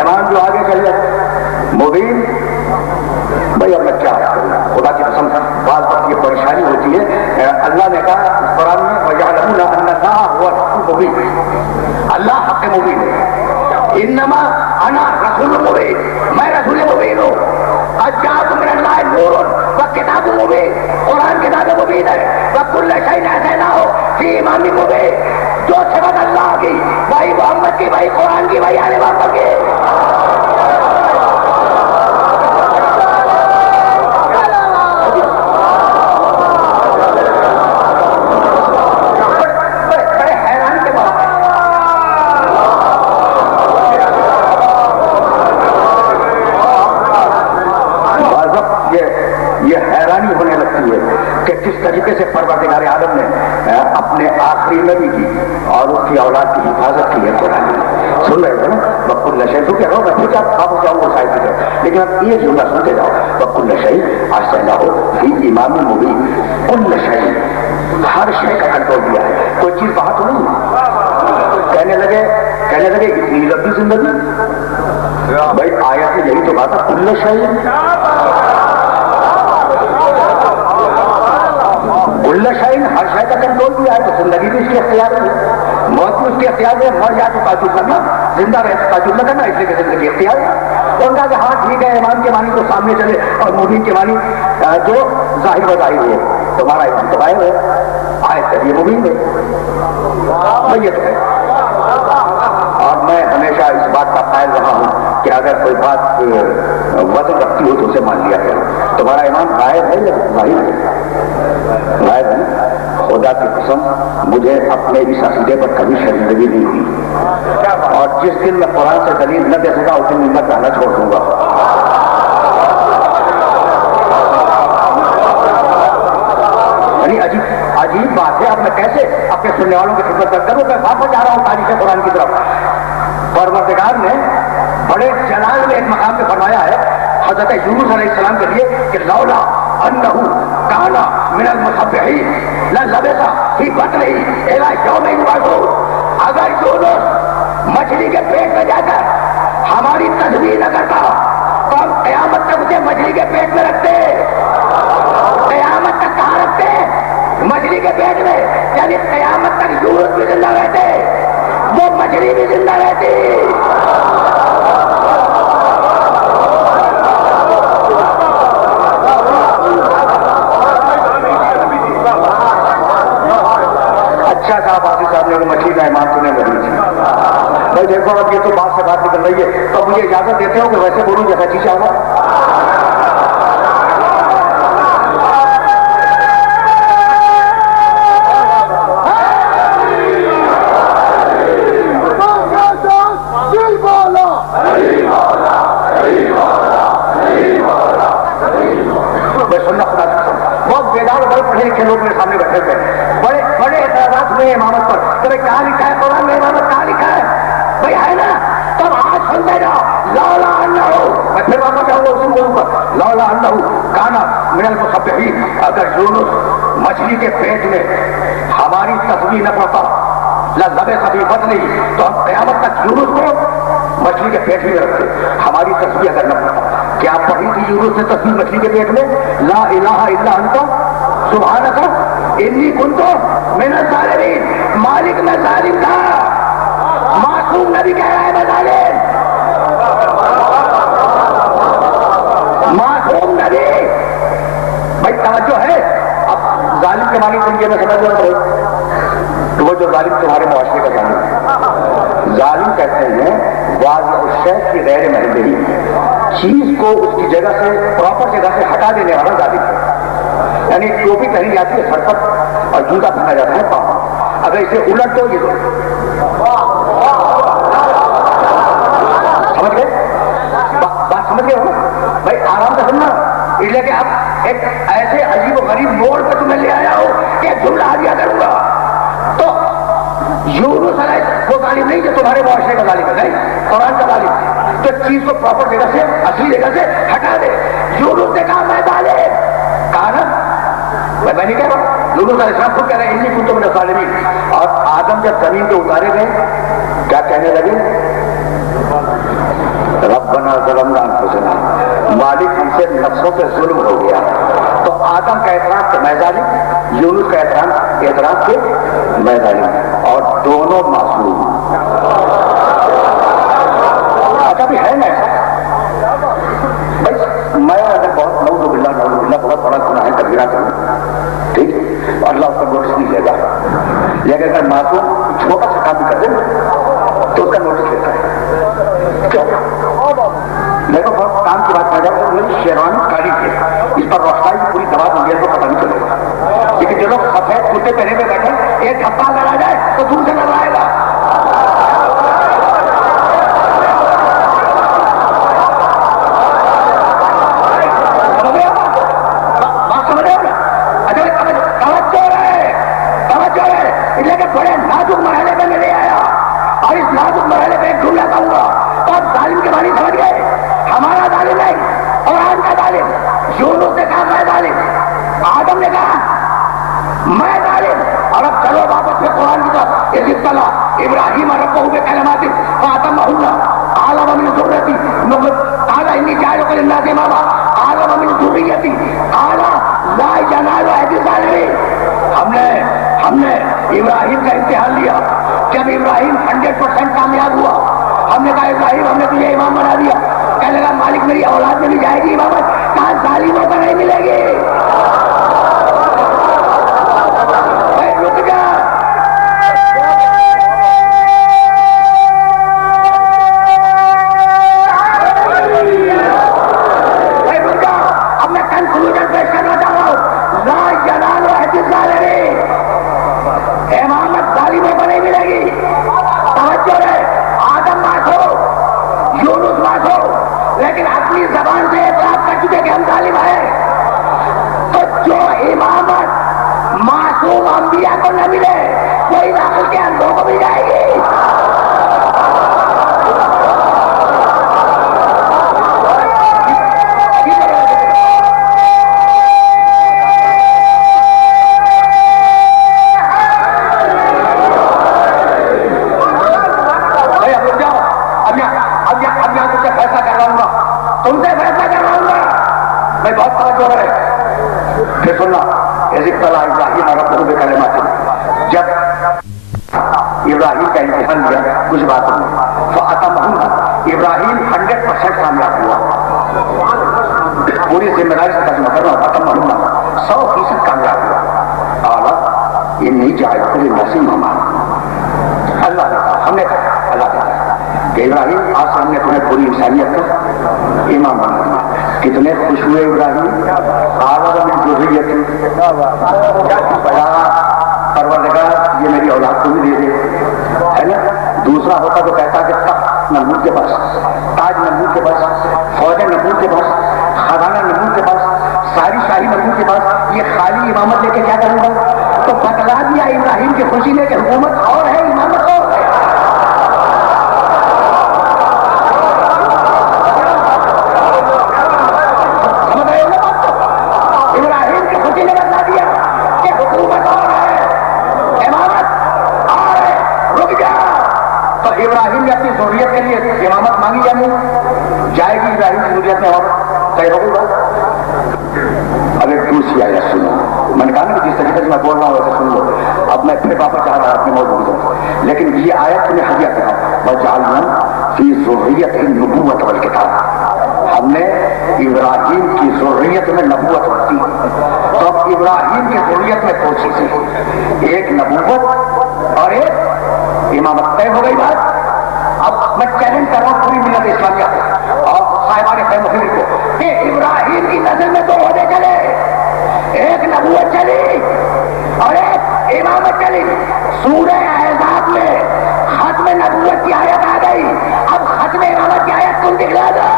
امام جو آگے چلے، مبین. بھائی اب میں کیا خدا کی قسم بعض وقت یہ پریشانی ہوتی ہے. اللہ نے کہا قرآن میں وَيَعْلَمُونَ أَنَّ اللَّهَ هُوَ الْحَقُّ الْمُبِينُ، اللہ حق مبین ہے. انما انا رسول مبین، میں رسول مبین ہوں. قد جاءکم من اللہ نور وکتاب مبین، قرآن کتاب مبین ہے. وَكُلَّ شَيْءٍ آتَيْنَاهُ فِي إِمَامٍ مُبِينٍ، جو صفت اللہ کی، بھائی محمد کی، بھائی قرآن کی، بھائی آل محمد کی. کس طریقے سے پروردگار عالم نے اپنے آخری نبی کی اور اس کی اولاد کی حفاظت کی ہے. قرآن سن رہے ہو نا، وَكُلَّ شَيْءٍ تو کہہ رہا ہوں میں پھر آپ جاؤں گا شاید کی، لیکن آپ یہ جملہ سنتے جاؤ. وَكُلَّ شَيْءٍ آتَيْنَاهُ فِي إِمَامٍ مُبِينٍ، كُلَّ شَيْءٍ، ہر شے کا کنٹرول دیا ہے. کوئی چیز باہر تو نہیں. کہنے لگے اتنی لمبی زندگی. بھائی آیت میں یہی تو بات ہے، كُلَّ شَيْءٍ کل شاہین، ہر شے کا کنٹرول دیا ہے. تو زندگی بھی اس کے اختیار ہے، موت بھی اس کے اختیار ہے. مر جائے تو تعجب کرنا، زندہ رہے تو تعجب نہ کرنا، اس لیے کہ زندگی اختیار ہے. اور کہا کہ ہاں ٹھیک ہے، امام کے معنی تو سامنے چلے اور مبین کے معنی جو ظاہر و ظاہر ہو. تمہارا امام تو غائب ہے، آئے چلیے مبین ہے. بھائی یہ تو ہے. اور میں ہمیشہ اس بات کا قائل رہا ہوں کہ اگر کوئی بات وزن رکھتی ہو تو اسے مان لیا کرو. تمہارا امام غائب ہے یا ظاہر ہے؟ غائب ہے. خدا کی قسم مجھے اپنے اس عقیدے پر کبھی شرمندگی نہیں ہوئی، اور جس دن میں قرآن سے دلیل نہ دے سکا اس دن میں کہنا چھوڑ دوں گا. یعنی عجیب بات ہے. اب میں کیسے اپنے سننے والوں کی خدمت کروں؟ میں واپس جا رہا ہوں تاریخ قرآن کی طرف. پروردگار نے بڑے جلال میں ایک مقام پہ فرمایا ہے حضرت یونس علیہ السلام کے لیے کہ لولا انہ کان من المسبحین للبث فی بطنہ الی یوم یبعثون. اگر یونس مچھلی کے پیٹ میں جا کر ہماری تسبیح نہ کرتا تو ہم قیامت تک اسے مچھلی کے پیٹ میں رکھتے. قیامت تک کہاں رکھتے؟ مچھلی کے پیٹ میں. یعنی قیامت تک یونس بھی زندہ رہتے، وہ مچھلی بھی زندہ رہتی. اچھا صاحب آصف صاحب نے مچھلی کا امام سنے لگی تھی. بھائی دیکھو اب یہ تو بات سے بات نکل رہی ہے، تو مجھے اجازت دیتے ہو کہ ویسے بولوں جیسا چیز چاہوں گا. بہت بیدار بڑے پڑھے لکھے لوگ میرے سامنے بیٹھے ہوئے، بڑے اعتراضات ہوئے امامت پر. کہ کہاں لکھا ہے قرآن میں امامت؟ کہاں لکھا ہے؟ بھائی ہے نا، تب آج سمجھے جاؤ. لولا انہ، میں پھر واپس جاؤں گا اسی موضوع پر. لولا انہ کان من المسبحین، اگر یونس مچھلی کے پیٹ میں ہماری تسبیح نہ پڑتا للبث فی بطنہ، تو ہم قیامت تک یونس کو مچھلی کے پیٹ میں رکھتے. ہماری تسبیح اگر نہ پڑتا کیا پڑھی تھی یونس نے تصویر مچھلی کے پیٹ میں؟ لا الہ الا انت سبحانک انی کنت من الظالمین. مالک میں ظالم تھا. معصوم نبی کہہ رہا ہے میں ظالم. معصوم نبی. بھائی توجہ ہے. اب ظالم کے معنی تم یہ میں سمجھ رہا تو وہ جو ظالم تمہارے معاشرے کا ظالم ہے. ظالم کہتے ہیں واضح الشیء کی غیر محلی چیز کو اس کی جگہ سے پراپر جگہ سے ہٹا دینے والا ظالم ہے. یعنی ٹوپی پہنی جاتی ہے سر پر اور جوتا پہنا جاتا ہے پاؤں. اگر اسے الٹ دو یہ سمجھ گئے بات سمجھ گئے ہو بھائی. آرام سے سننا. اس لیے کہ اب ایک ایسے عجیب و غریب موڑ پہ تمہیں لے آیا ہو کہ جملہ دیا کروں گا. تو یونس علیہ وہ ظالم نہیں جو تمہارے معاشرے کا ظالم ہے. نہیں, قرآن کا ظالم ہے. تو چیز کو پراپر جگہ سے اصلی جگہ سے ہٹا دے. یونس نے کہا میں ظالم. کہا نا میں نہیں کہہ رہا. یونس علیہ السلام خود کہہ رہے ہیں انی کنت من الظالمین. اور آدم جب زمین پہ اتارے گئے کیا کہنے لگے؟ ربنا ظلمنا انفسنا. مالک ہم سے نفسوں پہ ظلم ہو گیا. تو آدم کا اعتراف کہ میں ظالم, یونس کا اعتراف کہ میں ظالم, اور دونوں معصوم. اچھا بھی ہے نا بھائی. میں اگر بہت نعوذ باللہ بہت بڑا گناہ ہے کبیرہ کروں ٹھیک ہے اللہ اس کا نوٹس نہیں لے گا. لیکن اگر معصوم چھوٹا سا کام بھی کر دے تو اس کا نوٹس لیتا ہے. کیوں؟ دیکھو بہت کام کی بات کر جائے تو میری شیروانی کالی ہے, اس پر روشنائی پوری دبا دوں گی تو پتہ نہیں چلے گا. لیکن جو لوگ سفید کرتے پہنے پہ بیٹھے ایک دھپا لگا جائے تو دور سے نظر آئے گا. بڑے نازک مرحلے پہ میں لے آیا اور اس نازک مرحلے پہ ایک جملہ کہوں گا اور ظالم کے معنی سمجھ گئے. ہمارا ظالم نہیں, قرآن کا ظالم. یونس نے کہا میں ظالم, آدم نے کہا میں ظالم. اور اب چلو واپس سے قرآن کی طرف. اذ ابتلی ابراہیم ربہ بکلمات فاتمہن قال ومن ذریتی قال انی جاعلک للناس اماما قال ومن ذریتی قال لا ینال عہد الظالمین. ہم نے ابراہیم کا امتحان لیا. جب ابراہیم 100% کامیاب ہوا ہم نے کہا ابراہیم ہم نے تجھے امام بنا دیا. کہنے لگا مالک میری اولاد میں بھی جائے گی امامت. کہاں ظالموں کو نہیں ملے گی. رک جا. اب میں کنکلوژن پیش کرنا چاہ رہا ہوں. لا ینال عہد الظالمین. امامت ظالموں کو نہیں ملے گی. توجہ ہے. آدم معصوم, یونس معصوم, لیکن اپنی زبان سے اعتراف کر چکے کہ ہم ظالم ہیں. تو جو امامت معصوم انبیاء کو نہ ملے کوئی داخل کے اندھوں کو مل جائے گی. تم سے فیصلہ کرواؤں گا. میں بہت توجہ ہے. پھر سننا. اذ ابتلی ابراہیم ربہ بکلمات. جب ابراہیم کا امتحان لیا کچھ باتوں میں فاتمہن. ابراہیم 100% کامیاب ہوا. پوری ذمہ داری سے ترجمہ کر رہا ہوں. فتمہن 100% کامیاب ہوا. قال انی جاعلک للناس اماما. اللہ نے کہا, ہم نے کہا اللہ تعالیٰ کہ ابراہیم آج سے ہم نے تمہیں پوری انسانیت کا امام بنا دیا. کتنے خوش ہوئے ابراہیم. قال من ذریتی. پروردگار یہ میری اولاد کو بھی دے دے, ہے نا. دوسرا ہوتا تو کہتا کہ تخت نمرود کے پاس, تاج نمرود کے پاس, فوج نمرود کے پاس, خزانہ نمرود کے پاس, ساری شاہی نمرود کے پاس. یہ خالی امامت لے کے کیا کروں گا. تو بتلا دیا ابراہیم کی خوشی نے کہ حکومت اور ہے امامت اور ہے. ابراہیم نے اپنی ضروریت کے لیے امامت مانگی یا نہیں؟ جائے گی ابراہیم کی ضروریت میں امامت. طے ہو گئی بات. اب ایک دوسری آیت سنو. میں نے کہا نا کہ جس طریقے سے میں بول رہا ہوں ویسے سن لو. اب میں پھر واپس جا رہا اپنے موضوع پر, لیکن یہ آیت تمہیں ہدیہ کیا وجعلنا فی ذریت النبوۃ والکتاب. ہم نے ابراہیم کی ذریت میں نبوت رکھی. تو اب ابراہیم کی ذریت میں دو چیزیں, ایک نبوت اور ایک امامت. طے ہو گئی بات. اب میں چیلنج کر رہا ہوں پوری ملت اسلامیہ کو اور صاحبان فہم و فکر کو کہ ابراہیم کی نسل میں دو عہدے چلے, ایک نبوت چلی اور ایک امامت چلی. سورہ احزاب میں ختم نبوت کی آیت آ گئی, اب ختم امامت کی آیت تم دکھلا دو.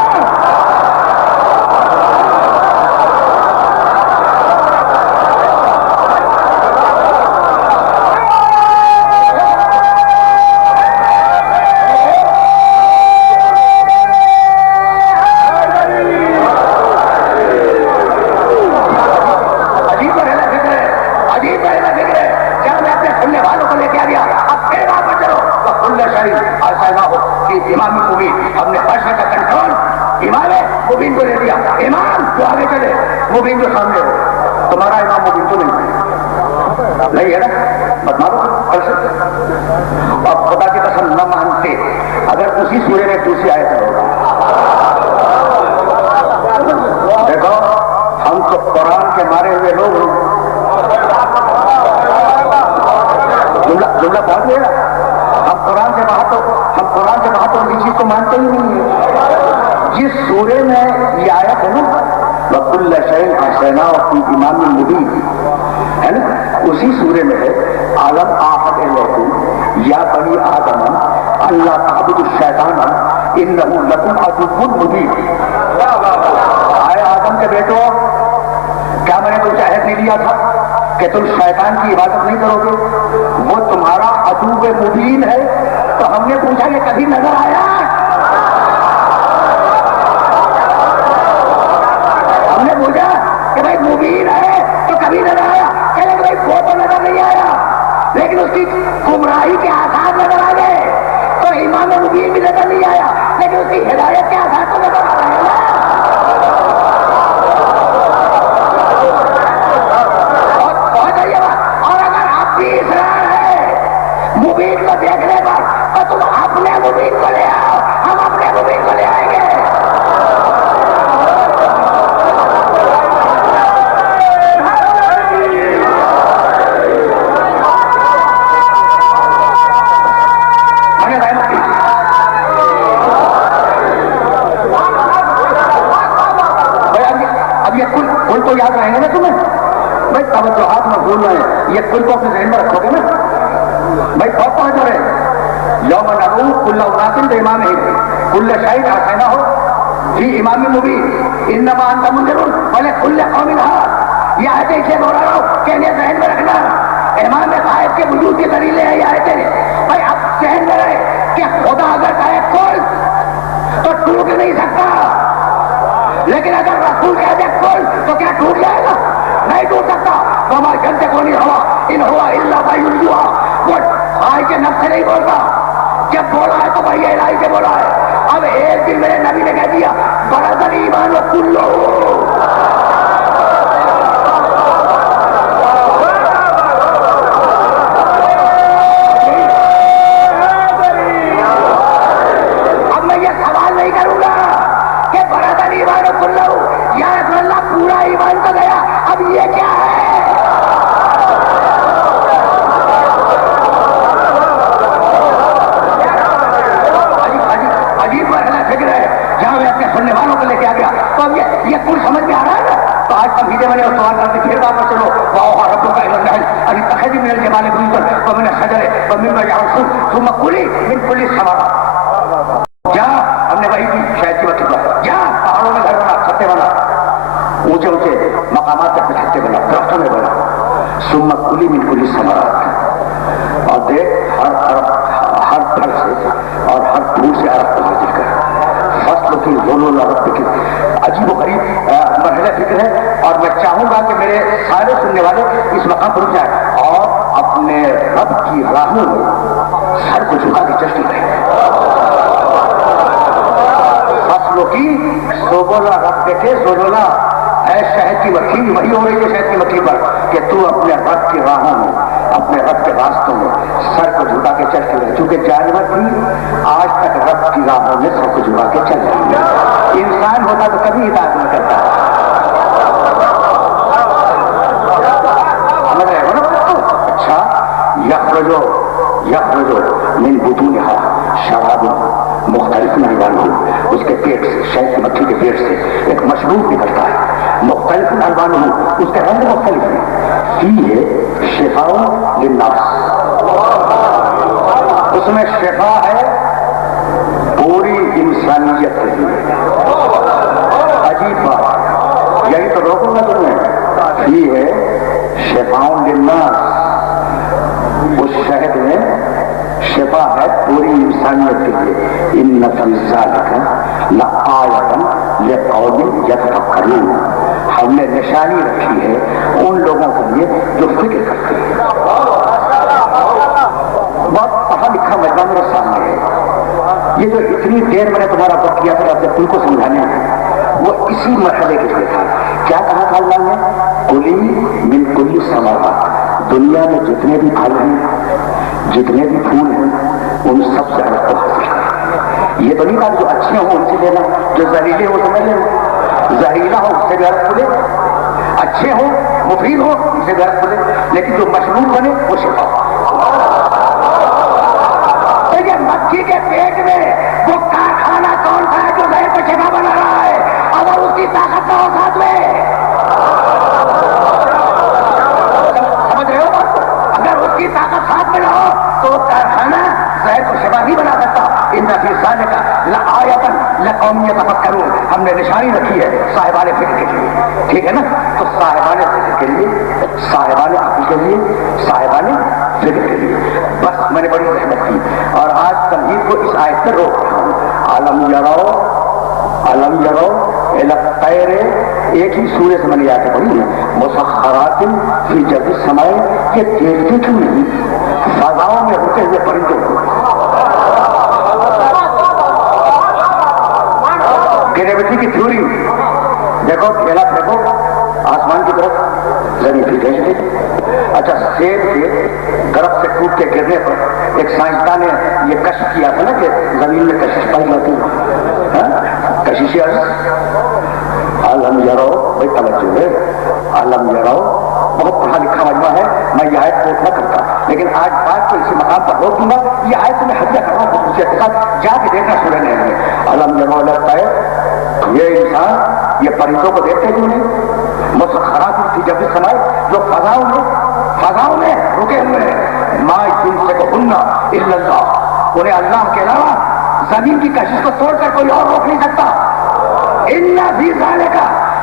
امام مبین ہم نے بادشاہ کا کنٹرول امام مبین کو دے دیا. امام جو آگے چلے, مبین جو سامنے ہو. تمہارا امام مبین تو نہیں ہے نا, مت مارو کر سکتے. اب خدا کی قسم نہ مانتے اگر اسی سورے میں دوسری آیت ہوگا. دیکھو ہم تو قرآن کے مارے ہوئے لوگ جملہ پہنچ گیا. ہم قرآن سے باہر تو یہ چیز کو مانتے ہی نہیں ہے. جس سورے میں یہ آیت ہے نا وَكُلَّ شَيْءٍ أَحْصَيْنَاهُ فِي إِمَامٍ مُبِينٍ ہے نا, اسی سورے میں ہے عالم آحد الیکم یا بنی آدم اللہ تعبدوا الشیطان انہ لکم عدو مبین. آئے آدم کے بیٹو, کیا میں نے تم سے عہد نہیں دیا تھا کہ تم شیطان کی عبادت نہیں کرو گے؟ وہ تمہارا عدو مبین ہے. تو ہم نے پوچھا کہ کبھی نظر آیا؟ ہم نے پوچھا کہ بھائی مبین ہے تو کبھی نظر آیا؟ کہ بھائی وہ تو نظر نہیں آیا, لیکن اس کی گمراہی کے آثار نظر آ گئے. تو امام مبین بھی نظر نہیں آیا, لیکن اس کی ہدایت کے آثار تو نظر آ رہے ہیں. اور اگر آپ بھی اصرار ہے مبین کو دیکھنے پر تو تم اپنے مبین کو لے آؤ, ہم اپنے مبین کو لے آئیں گے. اب یہ کل تو یاد رہیں گے نا تمہیں بھائی, توجہات میں بھول رہے ہیں, یہ کل کو اپنے ذہن میں رکھو گے نا بھائی. بہت پہنچ رہے ہیں یوم ندعو کل اناس بامامہم کل شیء احصیناہ فی امام مبین انما انت منذر ولکل قوم ہاد. یہ آیتیں اسے بول رہا ہوں کہ انہیں ذہن میں رکھنا. امام غائب کے وجود کے دلیلیں ہیں یہ آیتیں. بھائی اب ذہن میں رہے کہ خدا اگر کہے کل تو ٹوٹ نہیں سکتا, لیکن اگر رسول کہہ دے کل تو کیا ٹوٹ جائے گا؟ نہیں ٹوٹ سکتا. وما ينطق عن الهوى ان هو الا وحی یوحی. وہ خواہش کے نفس سے نہیں بولتا, جب بولا ہے تو وحی الہی سے بولا ہے. اب ایک دن میرے نبی نے کہہ دیا برزل ایمان کلہ. اب میں یہ سوال نہیں کروں گا کہ برزل ایمان کلہ یا رسول اللہ پورا ایمان تو گیا, اب یہ کیا ہے؟ سننے والوں کو لے کے آ گیا. تو اب یہ کل سمجھ میں آ رہا ہے نا. تو آج کل بھیجے میں نے سوال کرتے پھر واپس چلو واؤ ربو کا ابھی تخیدی میرے جمانے بنکر تو میں نے سجرے تو من میں جاؤں ثم کلی من کلی ثمرات. جا ہم نے وہی کی شاید کی وقت پر جا پہاڑوں میں گھر بنا, چھتے بنا, اونچے اونچے مقامات تک چھتے بنا, درختوں میں بنا. ثم کلی من کلی ثمرات, اور دیکھ ہر پھل سے اور ہر پھول سے عرق کو حاصل کر. فصل کی ظلم رب کی عجیب و غریب مرحلہ فکر ہے. اور میں چاہوں گا کہ میرے سارے سننے والے اس مقام پر رک جائیں اور اپنے رب کی راہوں میں سر کو جھکا کے چشتی رہیں. فصلوں کی صبح بولا رب دیکھے سنو نا اے شہد کی مکھی وہی ہو رہی ہے شہد کی مکھی پر کہ تو اپنے رب کی راہوں میں اپنے رب کے راستوں میں سر کو جھکا کے چلتی رہے چونکہ جانور بھی آج تک رب کی راہوں میں سر کو جھکا کے چل رہی ہے انسان ہوتا تو کبھی اطاعت نہ کرتا سمجھ رہے ہو نا اچھا یخرجو من بطونہا شراب مختلف الوان ہو اس کے پیٹ سے شہد کی مکھی کے پیٹ سے ایک مشروب نکلتا ہے مختلف الوان ہو اس کے رنگ مختلف ہیں فیہ شفاء للناس اس میں شفا ہے پوری انسانیت کے لیے عجیب بات یہی تو روکوں گا تمہیں فیہ شفاء للناس اس شہد میں شفا ہے پوری انسانیت کے لیے ان فی ذالک لآیۃ لقوم یتفکرون ہم نے نشانی رکھی ہے ان لوگوں کے لیے جو فکر کرتے ہیں بہت پڑھا لکھا مجمع میرے سامنے ہے یہ جو اتنی دیر میں نے تمہارا وقت کیا تھا اپنے دل کو سمجھانے میں وہ اسی مرحلے کے لیے تھا کیا کہا تھا اللہ نے کلی من کل ثمرات دنیا میں جتنے بھی پھل ہیں جتنے بھی پھول ہیں ان سب سے اللہ کو حاصل کریں یہ تو نہیں کہا جو اچھے ہوں ان سے لینا جو زہریلے ہو تو نہ لے زہریلا ہو اس سے بھی عرض کھلے اچھے ہوں مفید ہو اس سے بھی عرض کھلے لیکن جو مشروب بنے وہ شفا تو یہ مکھی کے پیٹ میں وہ کارخانہ کون سا ہے جو زہر کو شفا بنا رہا ہے اگر اس کی طاقت نہ ہو ساتھ میں سمجھ رہے ہو اگر اس کی طاقت ساتھ میں نہ ہو تو کارخانہ زہر کو شفا نہیں بنا سکتا ان فی ذالک لآیۃ لقوم یتفکرون ہم نے نشانی رکھی ہے صاحبان فکر کے لیے ٹھیک ہے نا تو صاحبان فکر کے لیے صاحبان عقل کے لیے صاحبان فکر کے لیے بس میں نے بڑی رحمت کی اور آج تمہید کو اس آیت سے روک رہا ہوں علم یرو الی الطیر ایک ہی سورہ سے میں نے آیتیں پڑھی ہیں مسخرات فی جو السماء یہ دیکھتے کیوں نہیں فضاؤں میں ہوتے ہوئے پرندے گریویٹی کی تھیوری دیکھو کھیلا پھینکو آسمان کی طرف زمین پھر بھیج دے اچھا سیب کے درخت سے ٹوٹ کے گرنے پر ایک سائنسدان نے یہ کشف کیا تھا نا کہ زمین میں کشش پائی جاتی ہے کشش علم یرو بھائی توجہ ہے علم یرو بہت پڑھا لکھا مجمع ہے میں یہ آیت کوٹ نہ کرتا لیکن آج بات کو اسی مقام پر روک دوں گا یہ آیت سے میں ہدیہ کر رہا ہوں خصوصیت کے ساتھ جا کے دیکھنا سورہ نحل میں علم یرو لگتا ہے یہ انسان یہ پرندوں کو دیکھتے کیوں نہیں مسخرات کی جب سمائے جو فضاؤں میں رکے ہوئے ہیں ما یمسکہن الا اللہ انہیں اللہ کے علاوہ زمین کی کشش کو توڑ کر کوئی اور روک نہیں سکتا ان فی ذالک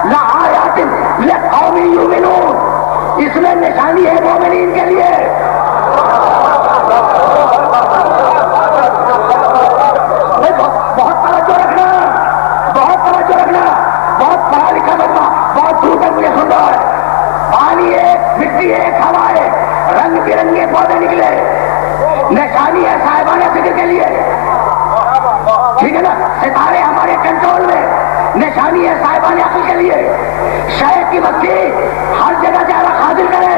لآیات لقوم یؤمنون اس میں نشانی ہے مومنین کے لیے بہت توجہ رکھنا بہت پڑھا لکھا بننا بہت دور تک مجھے سن رہا ہے پانی ہے مٹی ہے ہوا ہے رنگ برنگے پودے نکلے نشانی ہے صاحبان فکر کے لیے ٹھیک ہے نا ستارے ہمارے کنٹرول میں نشانی ہے صاحبان عقل کے لیے شہد کی مکھی ہر جگہ جا حاصل کرے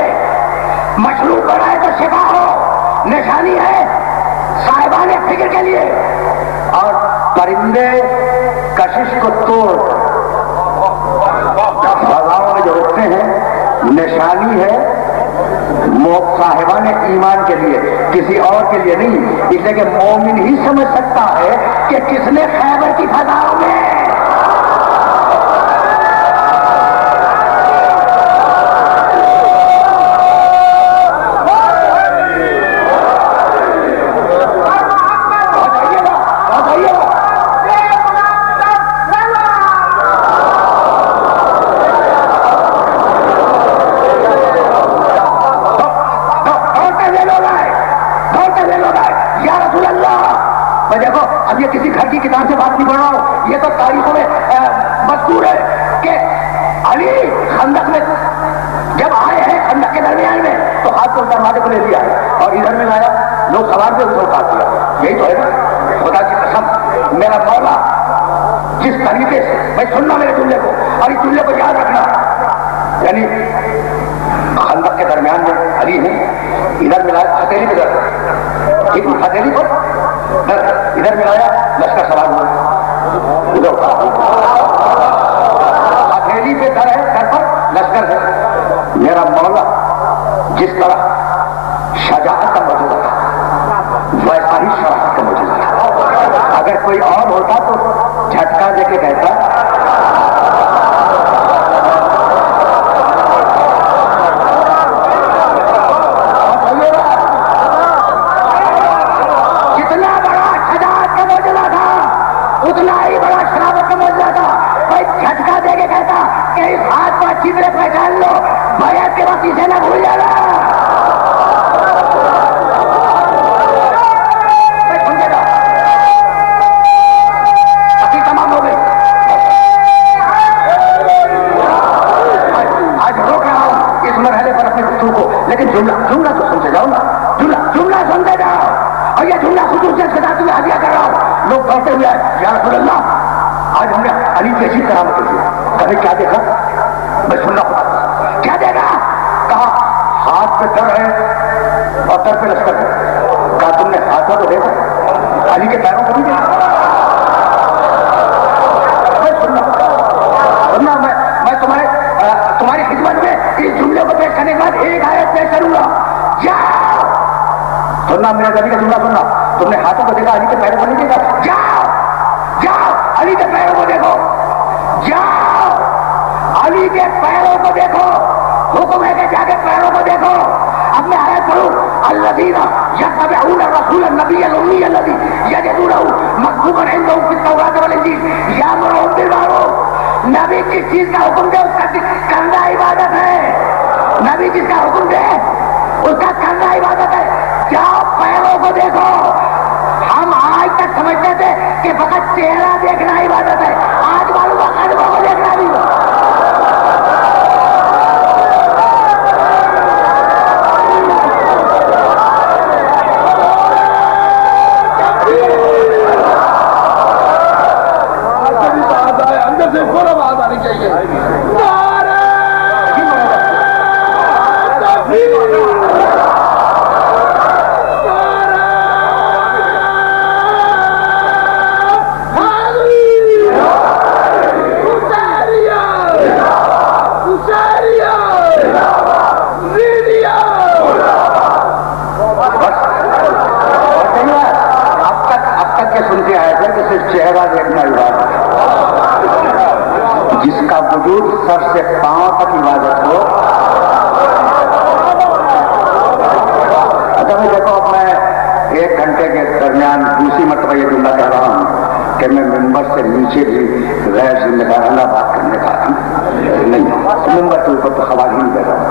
مشروب بنائے تو شفا ہو نشانی ہے صاحبان فکر کے لیے اور پرندے کشش کو توڑ فضاؤں میں جو اٹھتے ہیں نشانی ہے صاحبان ایمان کے لیے کسی اور کے لیے نہیں اس لیے کہ مومن ہی سمجھ سکتا ہے کہ کس نے خیبر کی فضاؤں میں دیکھو اب یہ کسی گھر کی کتاب سے بات نہیں پڑھ رہا ہوں یہ تو تاریخوں میں مذکور ہے کہ علی خندق میں جب آئے ہیں خندق کے درمیان میں تو ہاتھ کو دروازے کو لے لیا اور ادھر میں لایا لوگ سوار سے اسے اٹھا دیا یہی تو ہے نا خدا کی قسم میرا مولا جس طریقے سے بھائی سننا میرے جملے کو اور اس جملے کو یاد رکھنا، یعنی خندق کے درمیان میں علی ہے، ادھر ملایا ہتھیلی پہ ہتھیلی پر ادھر ملایا لشکر سوار ہوا، ادھر ہتھیلی پہ در ہے، در پر لشکر ہے۔ میرا مولا جس طرح شجاعت کا موجودہ تھا ویسا ہی شرافت کا موجودہ تھا۔ اگر کوئی اور ہوتا تو جھٹکا دے کے کہتا جتنا بڑا شجاعت کا موجودہ تھا اتنا ہی بڑا شرافت کا موجودہ تھا، کوئی جھٹکا دے کے کہتا کہ اس ہاتھ کو اچھی طرح پہچان لو، بیعت کے وقت اسے نہ بھول جانا۔ لیکن جملہ تو سنتے جاؤ نا، جملہ سنتے جاؤ، اور یہ جملہ خصوصیت کے ساتھ میں ہدیہ کر رہا ہوں۔ لوگ کہتے ہوئے یا رسول اللہ آج ہم نے علی کی ایسی کرامت کی، کبھی کیا دیکھا؟ میں سننا پڑا کیا دیکھا؟ کہا ہاتھ پہ در ہے اور در پہ لشکر ہے۔ کہا تم نے ہاتھوں کو دیکھا، علی کے پیروں کو نہیں دیکھا؟ سننا میں تمہاری خدمت میں اس جملے کو پیش کرنے کے بعد ایک آیت پیش کروں گا۔ جاؤ سننا، میرے نبی کا جملہ سننا، تم نے ہاتھوں کو دیکھا، علی کے پیروں کو نہیں دیکھا؟ جاؤ علی کے پیروں کو دیکھو، جاؤ علی کے پیروں کو دیکھو، حکم ہے کہ جا کے پیروں کو دیکھو۔ اب میں آیت پڑھوں، الذین یتبعون الرسول النبی الامی الذی یجدونہ مکتوبا عندہم فی التوراۃ والانجیل یأمرہم بالمعروف۔ نبی جس چیز کا حکم دے اس کا کرنا عبادت ہے، نبی جس کا حکم دے اس کا کرنا عبادت ہے۔ جاؤ پیروں کو دیکھو۔ ہم آج تک سمجھتے تھے کہ فقط چہرہ دیکھنا عبادت ہے، آج معلوم ہے قدموں کو دیکھنا بھی۔ چہرہ دیکھنا عبادت ہے، جس کا وجود سر سے پاؤں تک عبادت ہو۔ اچھا میں دیکھو، اب میں 1 گھنٹے کے درمیان دوسری مرتبہ یہ جملہ کہہ رہا ہوں کہ میں ممبر سے نیچے بھی غیر ذمہ دارانہ بات کرنے کا نہیں، ممبر کے اوپر تو خواتین کہہ رہا ہوں،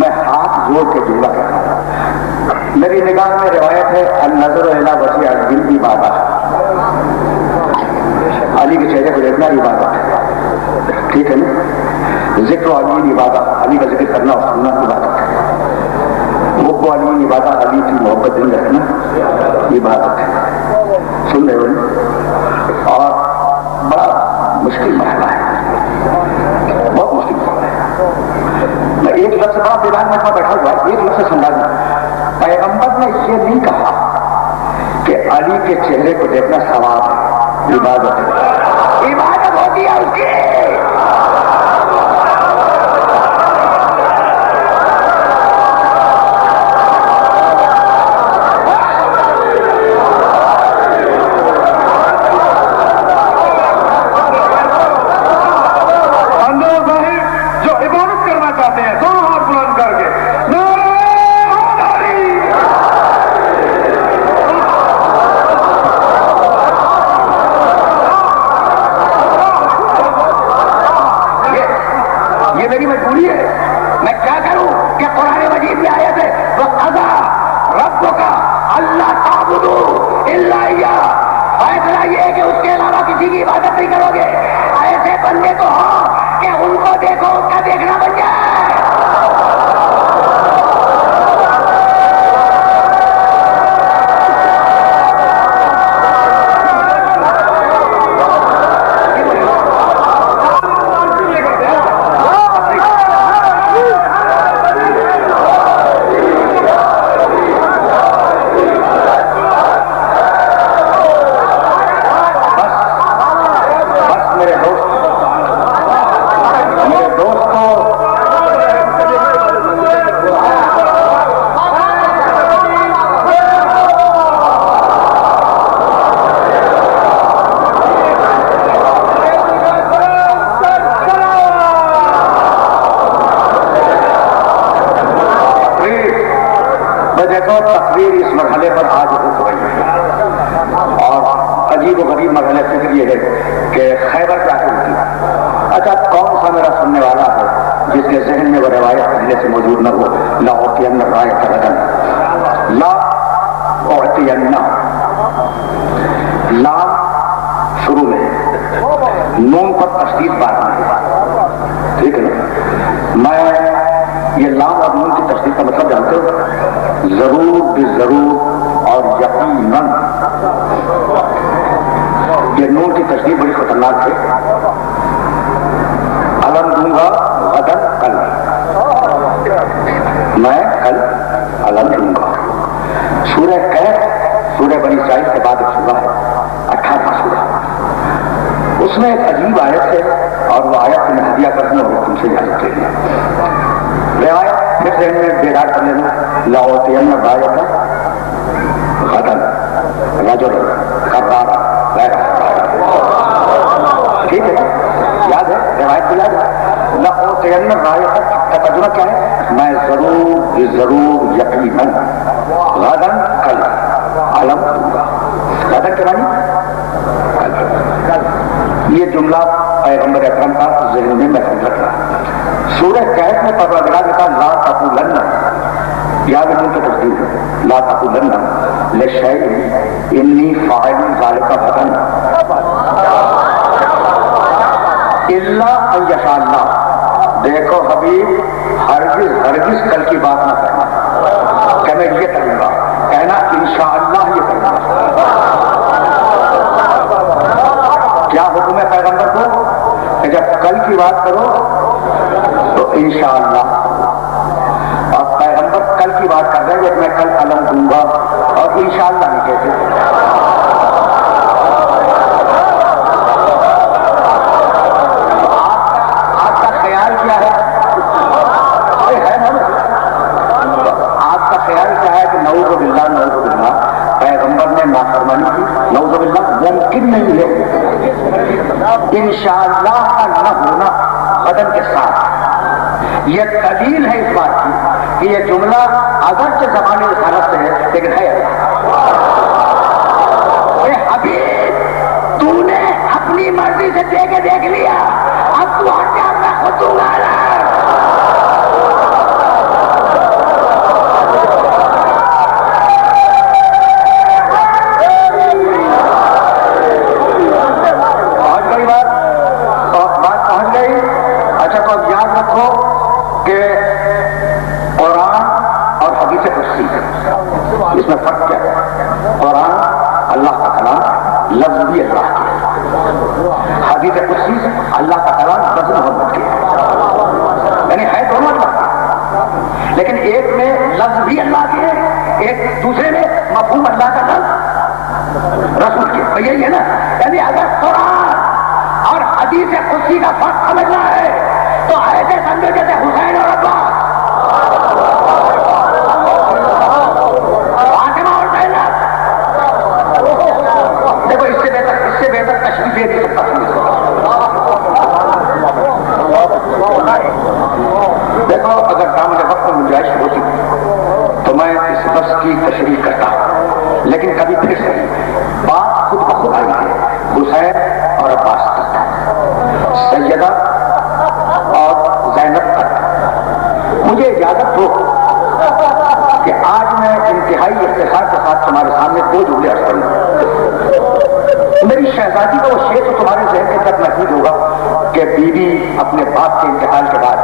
میں ہاتھ جوڑ کے جملہ کہہ رہا ہوں۔ میری نگاہ میں روایت ہے النظر الی وجہ الدل عبادت، علی کے چہرے کو دیکھنا عبادت ہے، ٹھیک ہے نا؟ ذکر علی عبادت، علی کا ذکر کرنا اور سننا عبادت ہے، حب علی عبادت، علی کی محبت دل رکھنا عبادت ہے۔ سن رہے ہو؟ اور بڑا مشکل مرحلہ ہے، بہت مشکل مرحلہ ہے۔ میں ایک لفظ بڑا بیدار میں بیٹھا ہوا، ایک لفظ سمجھا، پیغمبر نے یہ نہیں کہا کہ علی کے چہرے کو دیکھنا ثواب ہے، عبادت ہے، عبادت ہوتی ہے اس کی۔ عجیب و غریب مرحلہ فکر یہ ہے کہ خیبر کیا ہوتی. اچھا کون سا میرا سننے والا ہے جس کے ذہن میں وہ روایت پہلے سے موجود نہ ہو؟ لا اعطین رایۃ غدا، لا اعطین، لام شروع میں، نون پر تشدید بعد میں، ٹھیک ہے نا؟ میں یہ لام اور نون کی تشدید کا مطلب جانتے ہو؟ ضرور بضرور اور یقیناً. یہ نون کی تشدید بڑی خطرناک ہے. علم دوں گا غدن، کل، میں کل علم دوں گا. سورہ کہف سورہ بنی اسرائیل کے بعد ایک سورہ ہے، 18واں سورہ. اس میں ایک عجیب آیت ہے اور وہ آیت میں ہدیہ کرنے اور تم سے یاد کرنا. روایت پھر ذہن میں بیدار کر لینا. لا اعطین رایۃ غدن رجل کرار غیر. ٹھیک ہے، یاد ہے روایت کو؟ یاد ہے. لا اعطین رایۃ کا ترجمہ کیا ہے؟ میں ضرور ضرور یقیناً غدن کل علم دوں گا. غدن کے معنی کل. یہ جملہ پیغمبر اکرم کا ذہن میں محفوظ رکھنا. سورہ کہف میں پروردگار نے کہا لا تقولن، یاد ہے کی تصدیق ہے، لا تقولن لشیء انی فاعل ذلک غدا الا ان یشاء اللہ. دیکھو حبیب، ہرگز ہرگز کل کی بات نہ کرنا کہ میں یہ کروں گا، کہنا انشاءاللہ یہ کروں گا. کیا حکم ہے پیغمبر کو کہ جب کل کی بات کرو تو انشاءاللہ. اور پیغمبر کل کی بات کر رہے ہیں کہ میں کل علم دوں گا اور انشاءاللہ نہیں کہتے. آپ کا خیال کیا ہے؟ آپ کا خیال کیا ہے کہ نعوذ باللہ نعوذ باللہ پیغمبر نے نافرمانی کی؟ نعوذ باللہ ممکن نہیں ہے. انشاءاللہ کا نہ ہونا غدن کے ساتھ یہ دلیل ہے اس بات کی کہ یہ جملہ اگرچہ زبانی رسالت سے ہے لیکن ہے. اے حبیب، تو نے اپنی مرضی سے دے کے دیکھ لیا، اب تو ہٹ جا، میں خود دوں گا. اس میں فرق کیا ہے؟ قرآن اللہ کا کلام، لفظ بھی اللہ کے. حدیث قدسی اللہ کا کلام، لفظ محمد کے. یعنی ہے دونوں اللہ کے، لیکن ایک میں لفظ بھی اللہ کے ہے، ایک دوسرے میں مفہوم اللہ کا لفظ رسول کے. تو یہی ہے نا. یعنی اگر قرآن اور حدیث قدسی کا فرق سمجھنا ہے تو ایسے سمجھو جیسے حسین اور عباس، دیکھو اگر دامن وقت میں گنجائش ہوتی تو میں اس لفظ کی تشریح کرتا ہوں، لیکن کبھی پھر سے بات خود بخود آئی ہے حسین اور عباس تک، سیدہ اور زینب تک. مجھے اجازت ہو کہ آج میں انتہائی افتخار کے ساتھ تمہارے سامنے دو جملے عرض کروں. میری شہزادی کا وہ شعر تو تمہارے ذہن کے تک محفوظ ہوگا کہ بیوی اپنے باپ کے انتقال کے بعد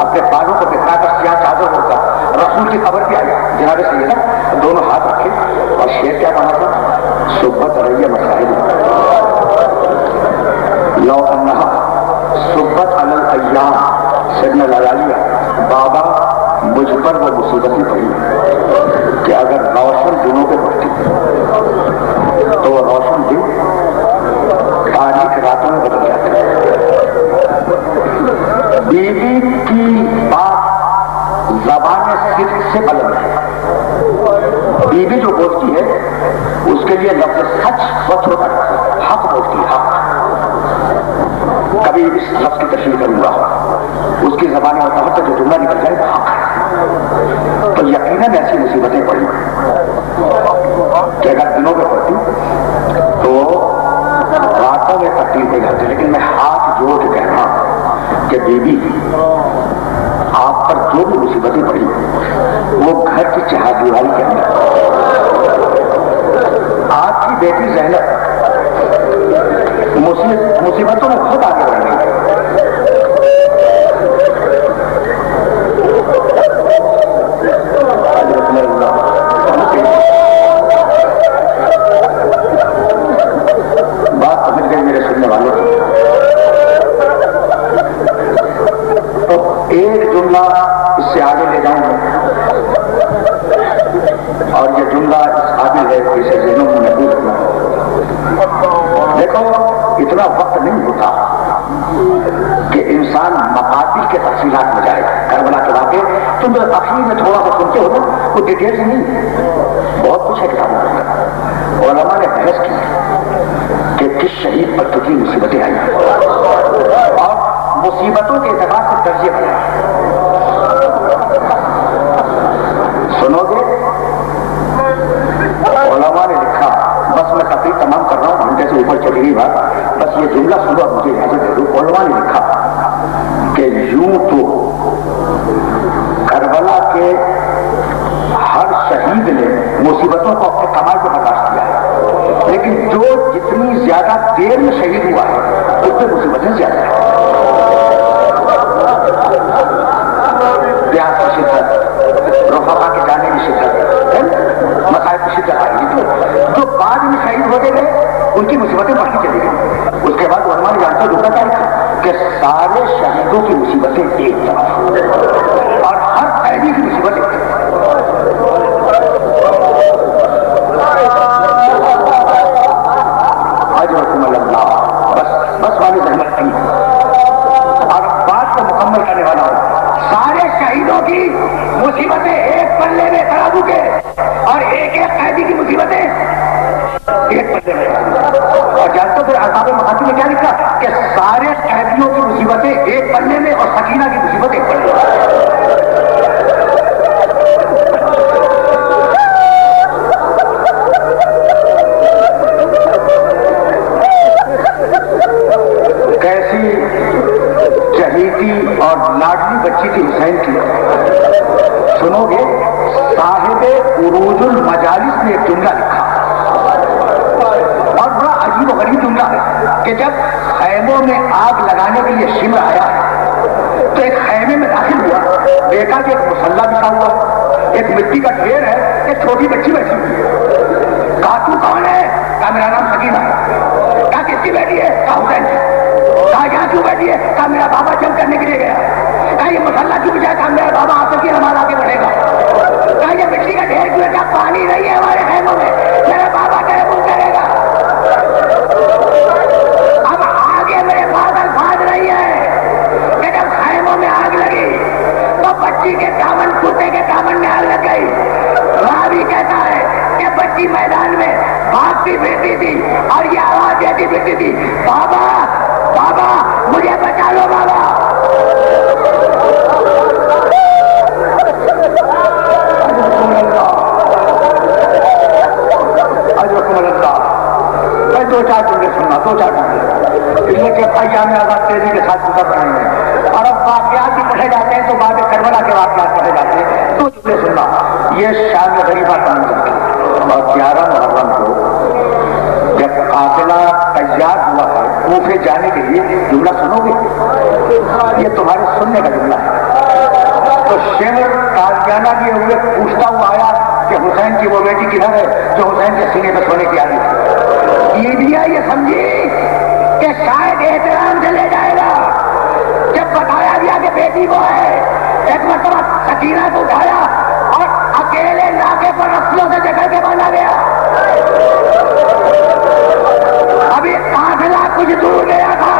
اپنے بالوں کو بکھرا کر سیاہ چادر ہوتا رسول کی خبر بھی آئی جناب سیدہ، دونوں ہاتھ رکھے اور شعر کیا بنا تھا؟ صحبت علیہ مسائل لو انہا صحبت علی الایام. سیدنا لالیہ بابا مجھ پر وہ مصیبتیں پڑی کہ اگر روشن دنوں پہ پڑتی تو وہ روشن دن تاریخ راتوں میں بدل جاتے ہیں. بیوی کی بات زبان صدق سے بلند ہے. بیوی جو بولتی ہے اس کے لیے لفظ سچ و چھوٹا حق بولتی ہے. حق کبھی اس لفظ کی تشریح کروں گا، اس کی زبان متحد سے جو جملہ نکل جائے وہ حق ہے. تو یقیناً ایسی مصیبتیں پڑی کہ اگر دنوں میں پڑتی تو بیوی آپ پر جو بھی مصیبتیں پڑی وہ گھر کی چہاردیواری کے اندر، آپ کی بیٹی زینب مصیبتوں میں خود آگے بڑھ گئی. بات سمجھ گئے میرے سننے والوں. تو ایک جملہ اس سے آگے لے جاؤں گا اور یہ جملہ اس قابل ہے کہ اسے ذہنوں میں محفوظ رکھنا. دیکھو اتنا وقت نہیں ہوتا کہ انسان مقاصد کے تفصیلات میں جائے. کربلا کے واقعے تم جو تفصیل میں تھوڑا سا سنتے ہو نا وہ ڈیٹیل سے نہیں، بہت کچھ ہے کتابوں میں. علماء نے بحث کی کہ کس شہید پر کتنی مصیبتیں آئی اور مصیبتوں کے اعتبار سے درجے بنائے. سنو گے؟ علماء نے لکھا، بس میں تقریر تمام کر رہا ہوں، گھنٹے سے اوپر چلی گئی بات، بس یہ جملہ سنو اور مجھے اجازت دے دو. علماء نے لکھا کہ یوں تو کربلا کے ہر شہید نے مصیبتوں کو اپنے کمال سے برداشت کیا ہے، لیکن جو جتنی زیادہ دیر میں شہید ہوا ہے اس میں مصیبتیں زیادہ ہیں. پیاس کی شدت، رفقا کے جانے کی شدت، مسائل کی شدت آئی. جو بعد میں شہید ہوتے گئے ان کی مصیبتیں بڑھتی چلی گئی. اس کے بعد علماء نے جانتے ہوئے کیا لکھا کہ سارے شہیدوں کی مصیبتیں ایک طرف اور ہر قیدی کی مصیبت ایک طرف. اجرکم اللہ. بس والی زحمت کی اور بات کو مکمل کرنے والا ہوں. سارے شہیدوں کی مصیبتیں ایک پلے میں ترازو کے اور ایک ایک قیدی کی مصیبتیں ایک پلے میں. اور جانتے پھر اصحاب مقاصد نے کیا لکھا کہ سارے قیدیوں کی مصیبتیں ایک پلے میں اور سکینہ کی مصیبت ایک پلے میں. کیسی چہیتی اور لاڈلی بچی تھی حسین کی. سنو گے؟ صاحب عروج المجالس نے ایک جملہ لکھا اور بڑا عجیب و غریب جملہ ہے کہ جب خیموں میں آگ لگانے کے لیے شمر آیا تو ایک خیمے میں داخل ہوا، دیکھا کہ ایک مسلح بچھا ہوا، ایک مٹی کا ڈھیر ہے، ایک چھوٹی بچی بیٹھی ہوئی ہے. کہا تو کون ہے؟ کہا میرا نام سکینہ ہے. کہا کس کی بیٹی ہے؟ کہا حسین ہے. کہا یہاں کیوں بیٹھی ہے؟ کہا میرا بابا جنگ کرنے کے لیے گیا. کہا یہ مسلح کیوں بچھا؟ کہا میرا بابا آپ کی نماز آگے بڑھے گا. کہا یہ مٹی کا ڈھیر کیوں ہے؟ کہا پانی نہیں ہے ہمارے خیموں میں، میرا بابا تیمم کرے گا. اب آگے میرے پاس الفاظ نہیں ہے کہ جب خیموں میں آگ لگی تو بچی کے دامن، کتے کے دامن میں آگ لگ گئی. راوی کہتا ہے کہ بچی میدان میں بھاگتی پھرتی تھی اور یہ آواز دیتی پھرتی تھی، بابا بابا مجھے بچا لو بابا. میں دو چار جملے سننا، دو چار جملے، اس لیے کہ ایام آزاد تیزی کے ساتھ گزر رہے ہیں اور اب واقعات بھی پڑھے جاتے ہیں تو بعد کربلا کے واقعات پڑھے جاتے ہیں. دو جملے سننا. یہ شام غریبہ کا منظر تھا اور 11 محرم کو جب قافلہ تیار ہوا ہے کوفے جانے کے لیے، جملہ سنو گے؟ یہ تمہارے سننے کا جملہ ہے. تو شمر تازیانہ لیے ہوئے پوچھتا ہوا آیا کہ حسین کی وہ بیٹی کدھر ہے جو حسین کے سینے پہ سونے کی آئی تھی. بیویاں یہ سمجھی کہ شاید احترام سے لے جائے گا. جب بتایا گیا کہ بیٹی وہ ہے، ایک مرتبہ سکینہ کو اٹھایا اور اکیلے ناکے پر رسلوں سے جکڑ کے باندھا گیا. ابھی قافلہ کچھ دور گیا تھا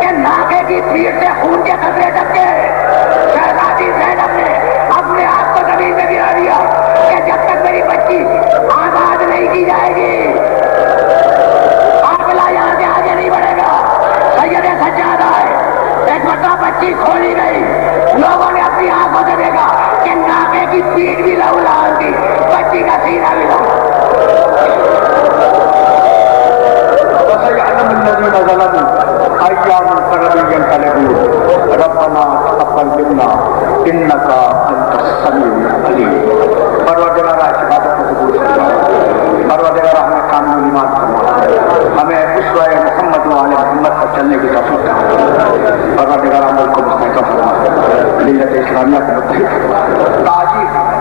کہ ناکے کی پیٹ سے خون کے قطرے ٹپکے. شہزادی زینب نے اپنے آپ کو زمین میں گرا دیا کہ جب تک میری بچی آزاد نہیں کی جائے گی قافلہ یہاں سے آگے نہیں بڑھے گا. سید سجاد آئے، ایک مرتبہ بچی کھولی گئی، لوگوں نے اپنی آنکھوں سے دیکھا کہ ناکے کی پیٹ بھی لہو لہان تھی، بچی کا سینہ بھی لہو. اسلامیہ کا تعجیل